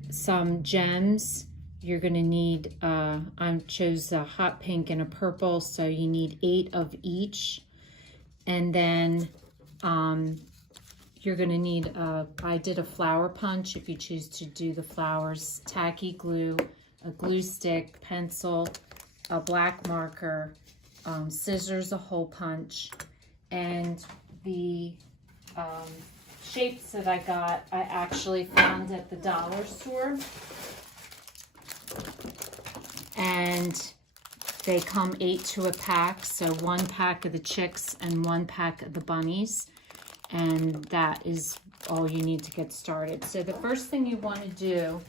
some gems. You're going to need, I chose a hot pink and a purple, so you need 8 of each. And then you're going to need, I did a flower punch if you choose to do the flowers, tacky glue, a glue stick, pencil, a black marker, scissors, a hole punch, and the shapes that I got, I actually found at the dollar store, and they come 8 to a pack, so 1 pack of the chicks and 1 pack of the bunnies, and that is all you need to get started. So the first thing you want to do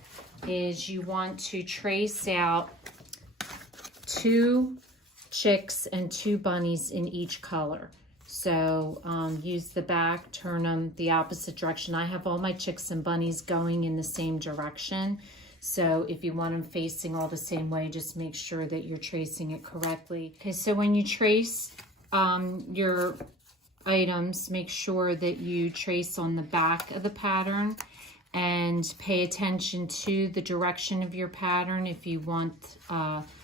is you want to trace out 2 chicks and 2 bunnies in each color. So use the back, turn them the opposite direction. I have all my chicks and bunnies going in the same direction. So if you want them facing all the same way, just make sure that you're tracing it correctly. Okay, so when you trace your items, make sure that you trace on the back of the pattern and pay attention to the direction of your pattern. If you want,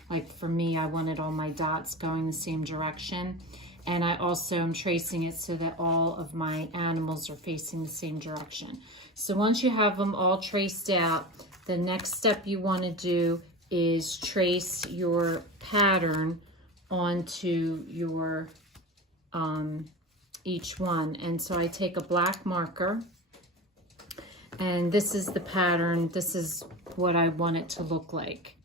like for me, I wanted all my dots going the same direction. And I also am tracing it so that all of my animals are facing the same direction. So once you have them all traced out, the next step you want to do is trace your pattern onto your each one. And so I take a black marker, and this is the pattern. This is what I want it to look like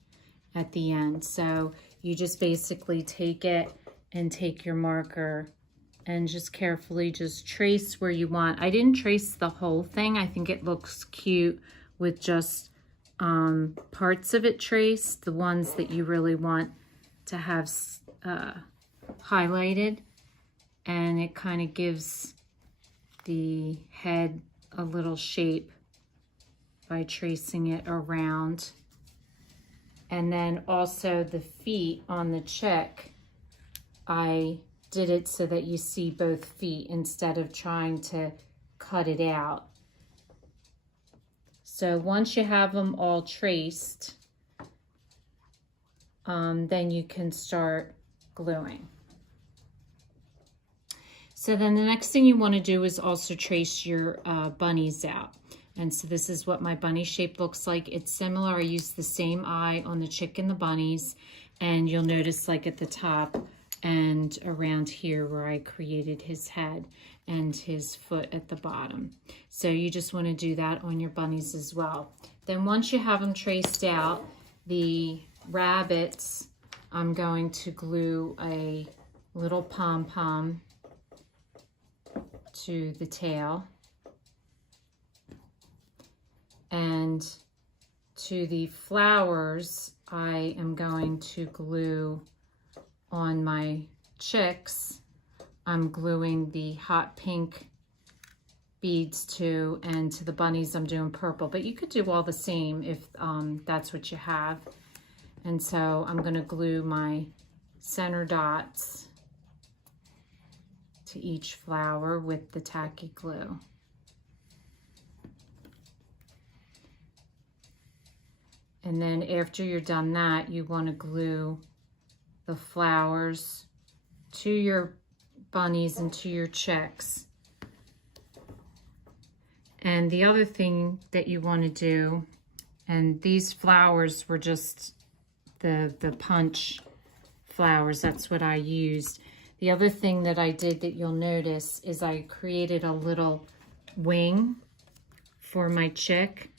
at the end. So you just basically take it and take your marker and just carefully just trace where you want. I didn't trace the whole thing. I think it looks cute with just parts of it traced, the ones that you really want to have highlighted, and it kind of gives the head a little shape by tracing it around. And then also the feet on the chick, I did it so that you see both feet instead of trying to cut it out. So once you have them all traced, then you can start gluing. So then the next thing you want to do is also trace your bunnies out. And so this is what my bunny shape looks like. It's similar. I used the same eye on the chick and the bunnies, and you'll notice like at the top and around here where I created his head and his foot at the bottom. So you just want to do that on your bunnies as well. Then once you have them traced out, the rabbits, I'm going to glue a little pom-pom to the tail, and to the flowers I am going to glue on my chicks. I'm gluing the hot pink beads to, and to the bunnies I'm doing purple, but you could do all the same if that's what you have. And so I'm going to glue my center dots to each flower with the tacky glue. And then after you're done that, you want to glue the flowers to your bunnies and to your chicks. And the other thing that you want to do, and these flowers were just the punch flowers, that's what I used. The other thing that I did that you'll notice is I created a little wing for my chick.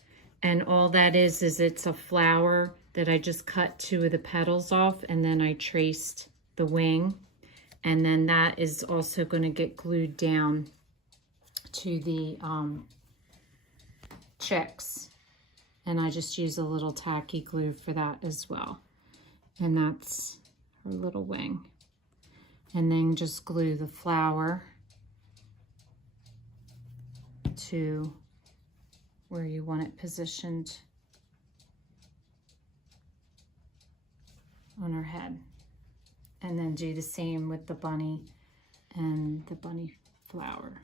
And all that is it's a flower that I just cut 2 of the petals off, and then I traced the wing. And then that is also going to get glued down to the chicks. And I just use a little tacky glue for that as well. And that's her little wing. And then just glue the flower to where you want it positioned on her head. And then do the same with the bunny and the bunny flower.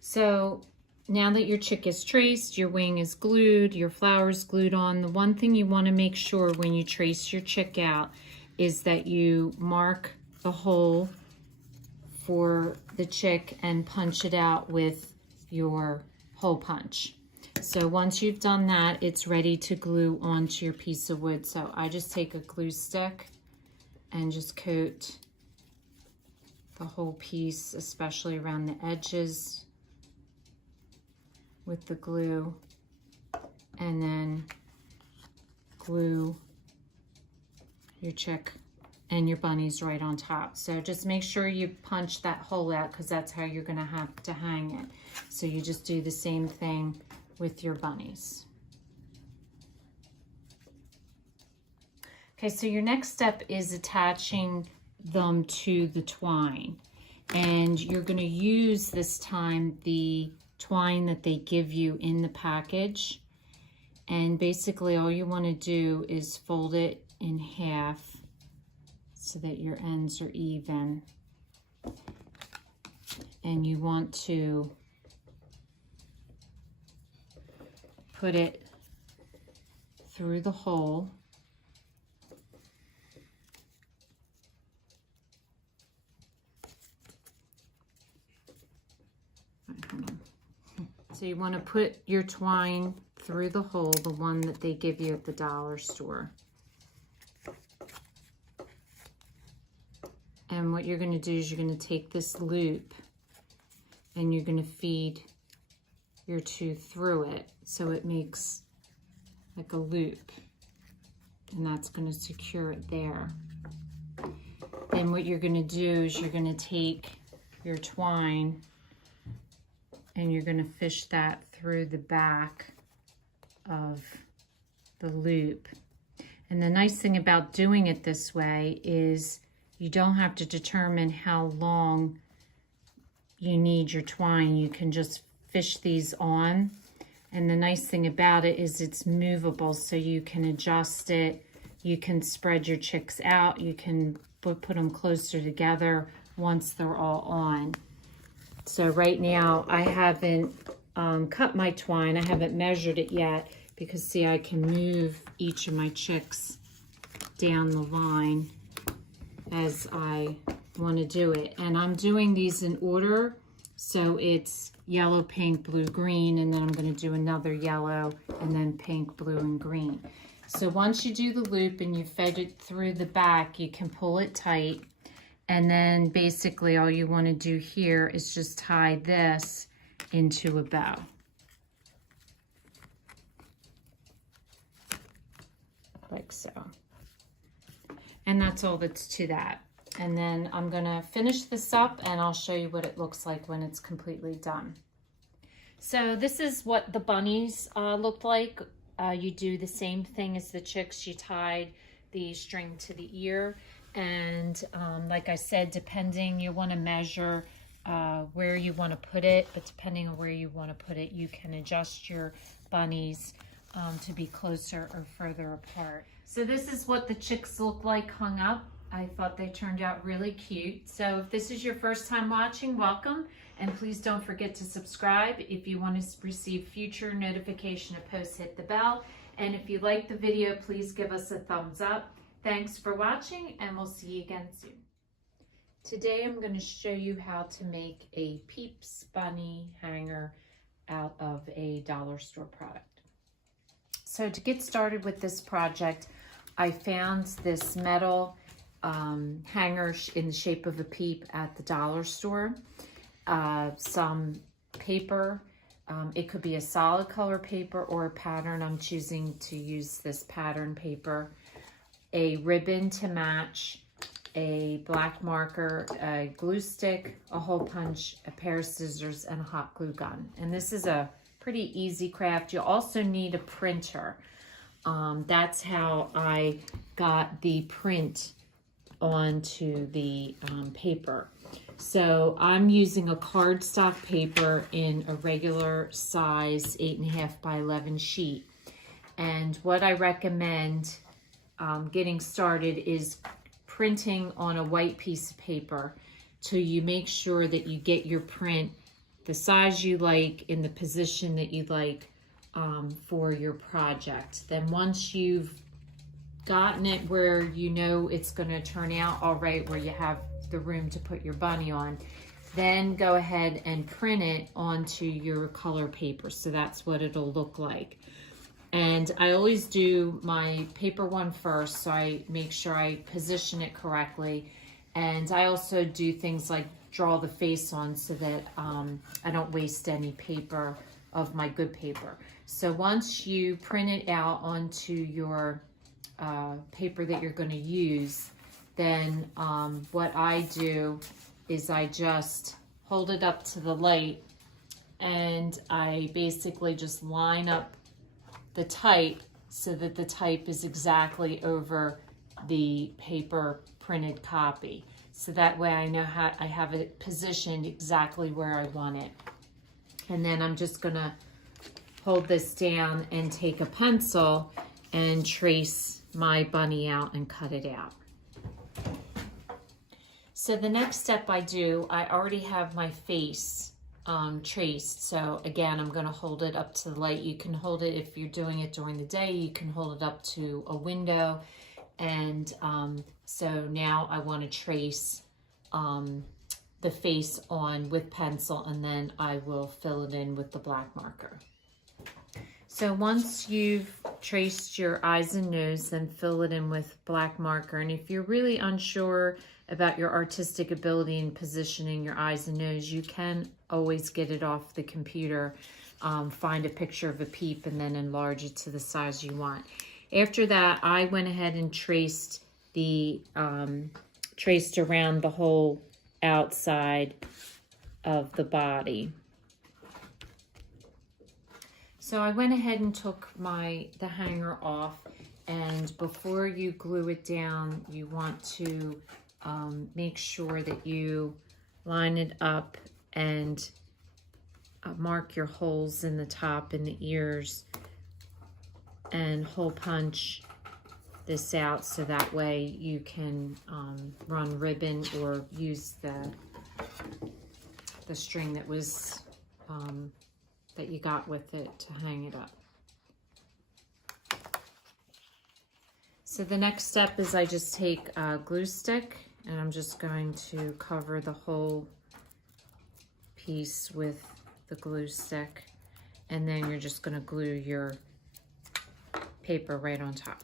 So now that your chick is traced, your wing is glued, your flower is glued on, the one thing you want to make sure when you trace your chick out is that you mark the hole for the chick and punch it out with your hole punch. So once you've done that, it's ready to glue onto your piece of wood. So I just take a glue stick and just coat the whole piece, especially around the edges, with the glue, and then glue your chick and your bunnies right on top. So just make sure you punch that hole out, because that's how you're gonna have to hang it. So you just do the same thing with your bunnies. Okay, so your next step is attaching them to the twine. And you're gonna use this time the twine that they give you in the package. And basically all you want to do is fold it in half so that your ends are even. And you want to put it through the hole. So you want to put your twine through the hole, the one that they give you at the dollar store. And what you're going to do is you're going to take this loop and you're going to feed your tooth through it so it makes like a loop. And that's going to secure it there. Then what you're going to do is you're going to take your twine and you're going to fish that through the back of the loop. And the nice thing about doing it this way is you don't have to determine how long you need your twine. You can just fish these on. And the nice thing about it is it's movable, so you can adjust it. You can spread your chicks out. You can put them closer together once they're all on. So right now I haven't cut my twine. I haven't measured it yet because see, I can move each of my chicks down the line as I want to do it. And I'm doing these in order. So it's yellow, pink, blue, green, and then I'm going to do another yellow and then pink, blue, and green. So once you do the loop and you fed it through the back, you can pull it tight. And then basically all you want to do here is just tie this into a bow. Like so. And that's all that's to that. And then I'm going to finish this up and I'll show you what it looks like when it's completely done. So this is what the bunnies looked like. You do the same thing as the chicks. You tied the string to the ear. And like I said, depending, you want to measure where you want to put it, but depending on where you want to put it, you can adjust your bunnies to be closer or further apart. So this is what the chicks look like hung up. I thought they turned out really cute. So if this is your first time watching, welcome. And please don't forget to subscribe. If you want to receive future notification of posts, hit the bell. And if you like the video, please give us a thumbs up. Thanks for watching, and we'll see you again soon. Today I'm going to show you how to make a Peeps bunny hanger out of a dollar store product. So to get started with this project, I found this metal hanger in the shape of a peep at the dollar store. Some paper, it could be a solid color paper or a pattern. I'm choosing to use this pattern paper. A ribbon to match, a black marker, a glue stick, a hole punch, a pair of scissors, and a hot glue gun. And this is a pretty easy craft. You also need a printer. That's how I got the print onto the paper. So I'm using a cardstock paper in a regular size 8.5 by 11 sheet. And what I recommend getting started is printing on a white piece of paper till you make sure that you get your print the size you like in the position that you like for your project. Then once you've gotten it where you know it's going to turn out all right, where you have the room to put your bunny on, then go ahead and print it onto your color paper. So that's what it'll look like. And I always do my paper one first, so I make sure I position it correctly. And I also do things like draw the face on so that I don't waste any paper of my good paper. So once you print it out onto your paper that you're going to use, then what I do is I just hold it up to the light and I basically just line up the type so that the type is exactly over the paper printed copy. So that way I know how I have it positioned exactly where I want it. And then I'm just gonna hold this down and take a pencil and trace my bunny out and cut it out. So the next step I already have my face traced. So again, I'm going to hold it up to the light. You can hold it if you're doing it during the day. You can hold it up to a window. And so now I want to trace the face on with pencil, and then I will fill it in with the black marker. So once you've traced your eyes and nose, then fill it in with black marker. And if you're really unsure about your artistic ability in positioning your eyes and nose, you can always get it off the computer, find a picture of a peep and then enlarge it to the size you want. After that, I went ahead and traced around the whole outside of the body. So I went ahead and took the hanger off, and before you glue it down, you want to make sure that you line it up and mark your holes in the top and the ears and hole punch this out so that way you can run ribbon or use the string that was that you got with it to hang it up. So the next step is I just take a glue stick and I'm just going to cover the whole piece with the glue stick, and then you're just going to glue your paper right on top.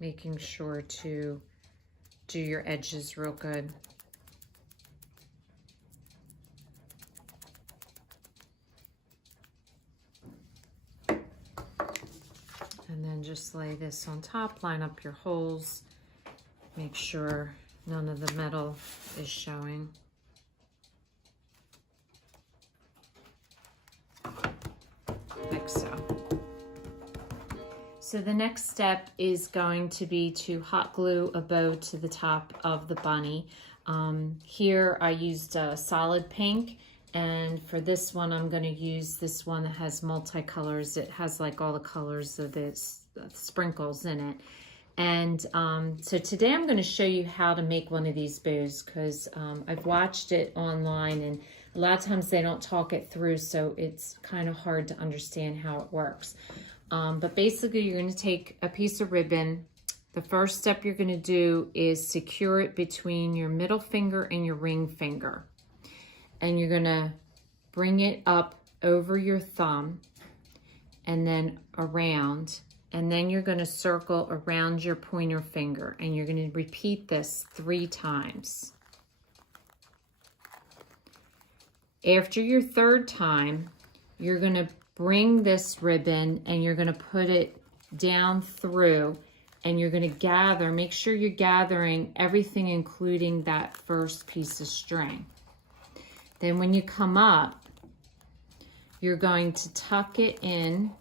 Making sure to do your edges real good. And then just lay this on top, line up your holes, make sure none of the metal is showing. Like so. So the next step is going to be to hot glue a bow to the top of the bunny. Here I used a solid pink, and for this one I'm going to use this one that has multicolors. It has like all the colors of this sprinkles in it. And so today I'm going to show you how to make one of these bows, because I've watched it online and a lot of times they don't talk it through, so it's kind of hard to understand how it works. But basically you're going to take a piece of ribbon. The first step you're going to do is secure it between your middle finger and your ring finger. And you're going to bring it up over your thumb and then around. And then you're going to circle around your pointer finger. And you're going to repeat this 3 times. After your 3rd time, you're going to bring this ribbon and you're going to put it down through. And you're going to gather, make sure you're gathering everything including that first piece of string. Then when you come up, you're going to tuck it in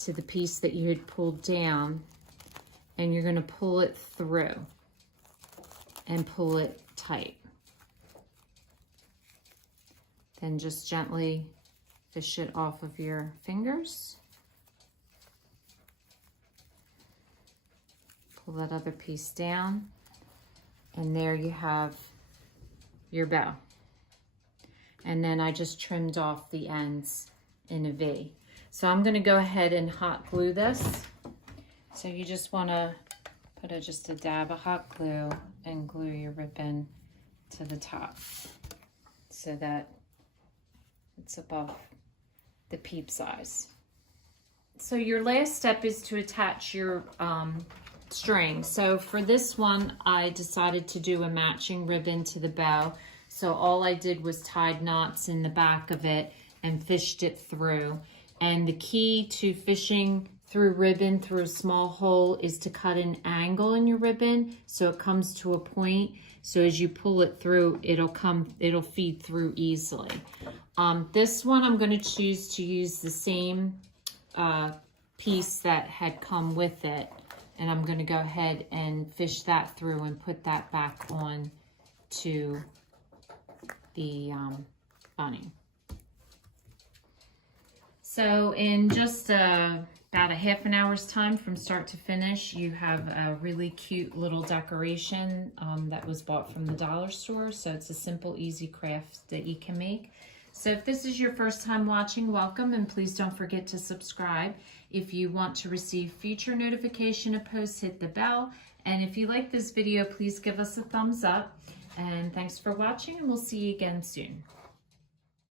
to the piece that you had pulled down, and you're going to pull it through and pull it tight. Then just gently fish it off of your fingers. Pull that other piece down, and there you have your bow. And then I just trimmed off the ends in a V. So I'm going to go ahead and hot glue this. So you just want to put just a dab of hot glue and glue your ribbon to the top so that it's above the peep size. So your last step is to attach your string. So for this one, I decided to do a matching ribbon to the bow. So all I did was tied knots in the back of it and fished it through. And the key to fishing through ribbon through a small hole is to cut an angle in your ribbon so it comes to a point. So as you pull it through, it'll feed through easily. This one I'm going to choose to use the same piece that had come with it. And I'm going to go ahead and fish that through and put that back on to the bunny. So in just about a half an hour's time from start to finish, you have a really cute little decoration that was bought from the dollar store. So it's a simple, easy craft that you can make. So if this is your first time watching, welcome, and please don't forget to subscribe. If you want to receive future notification of posts, hit the bell. And if you like this video, please give us a thumbs up. And thanks for watching, and we'll see you again soon.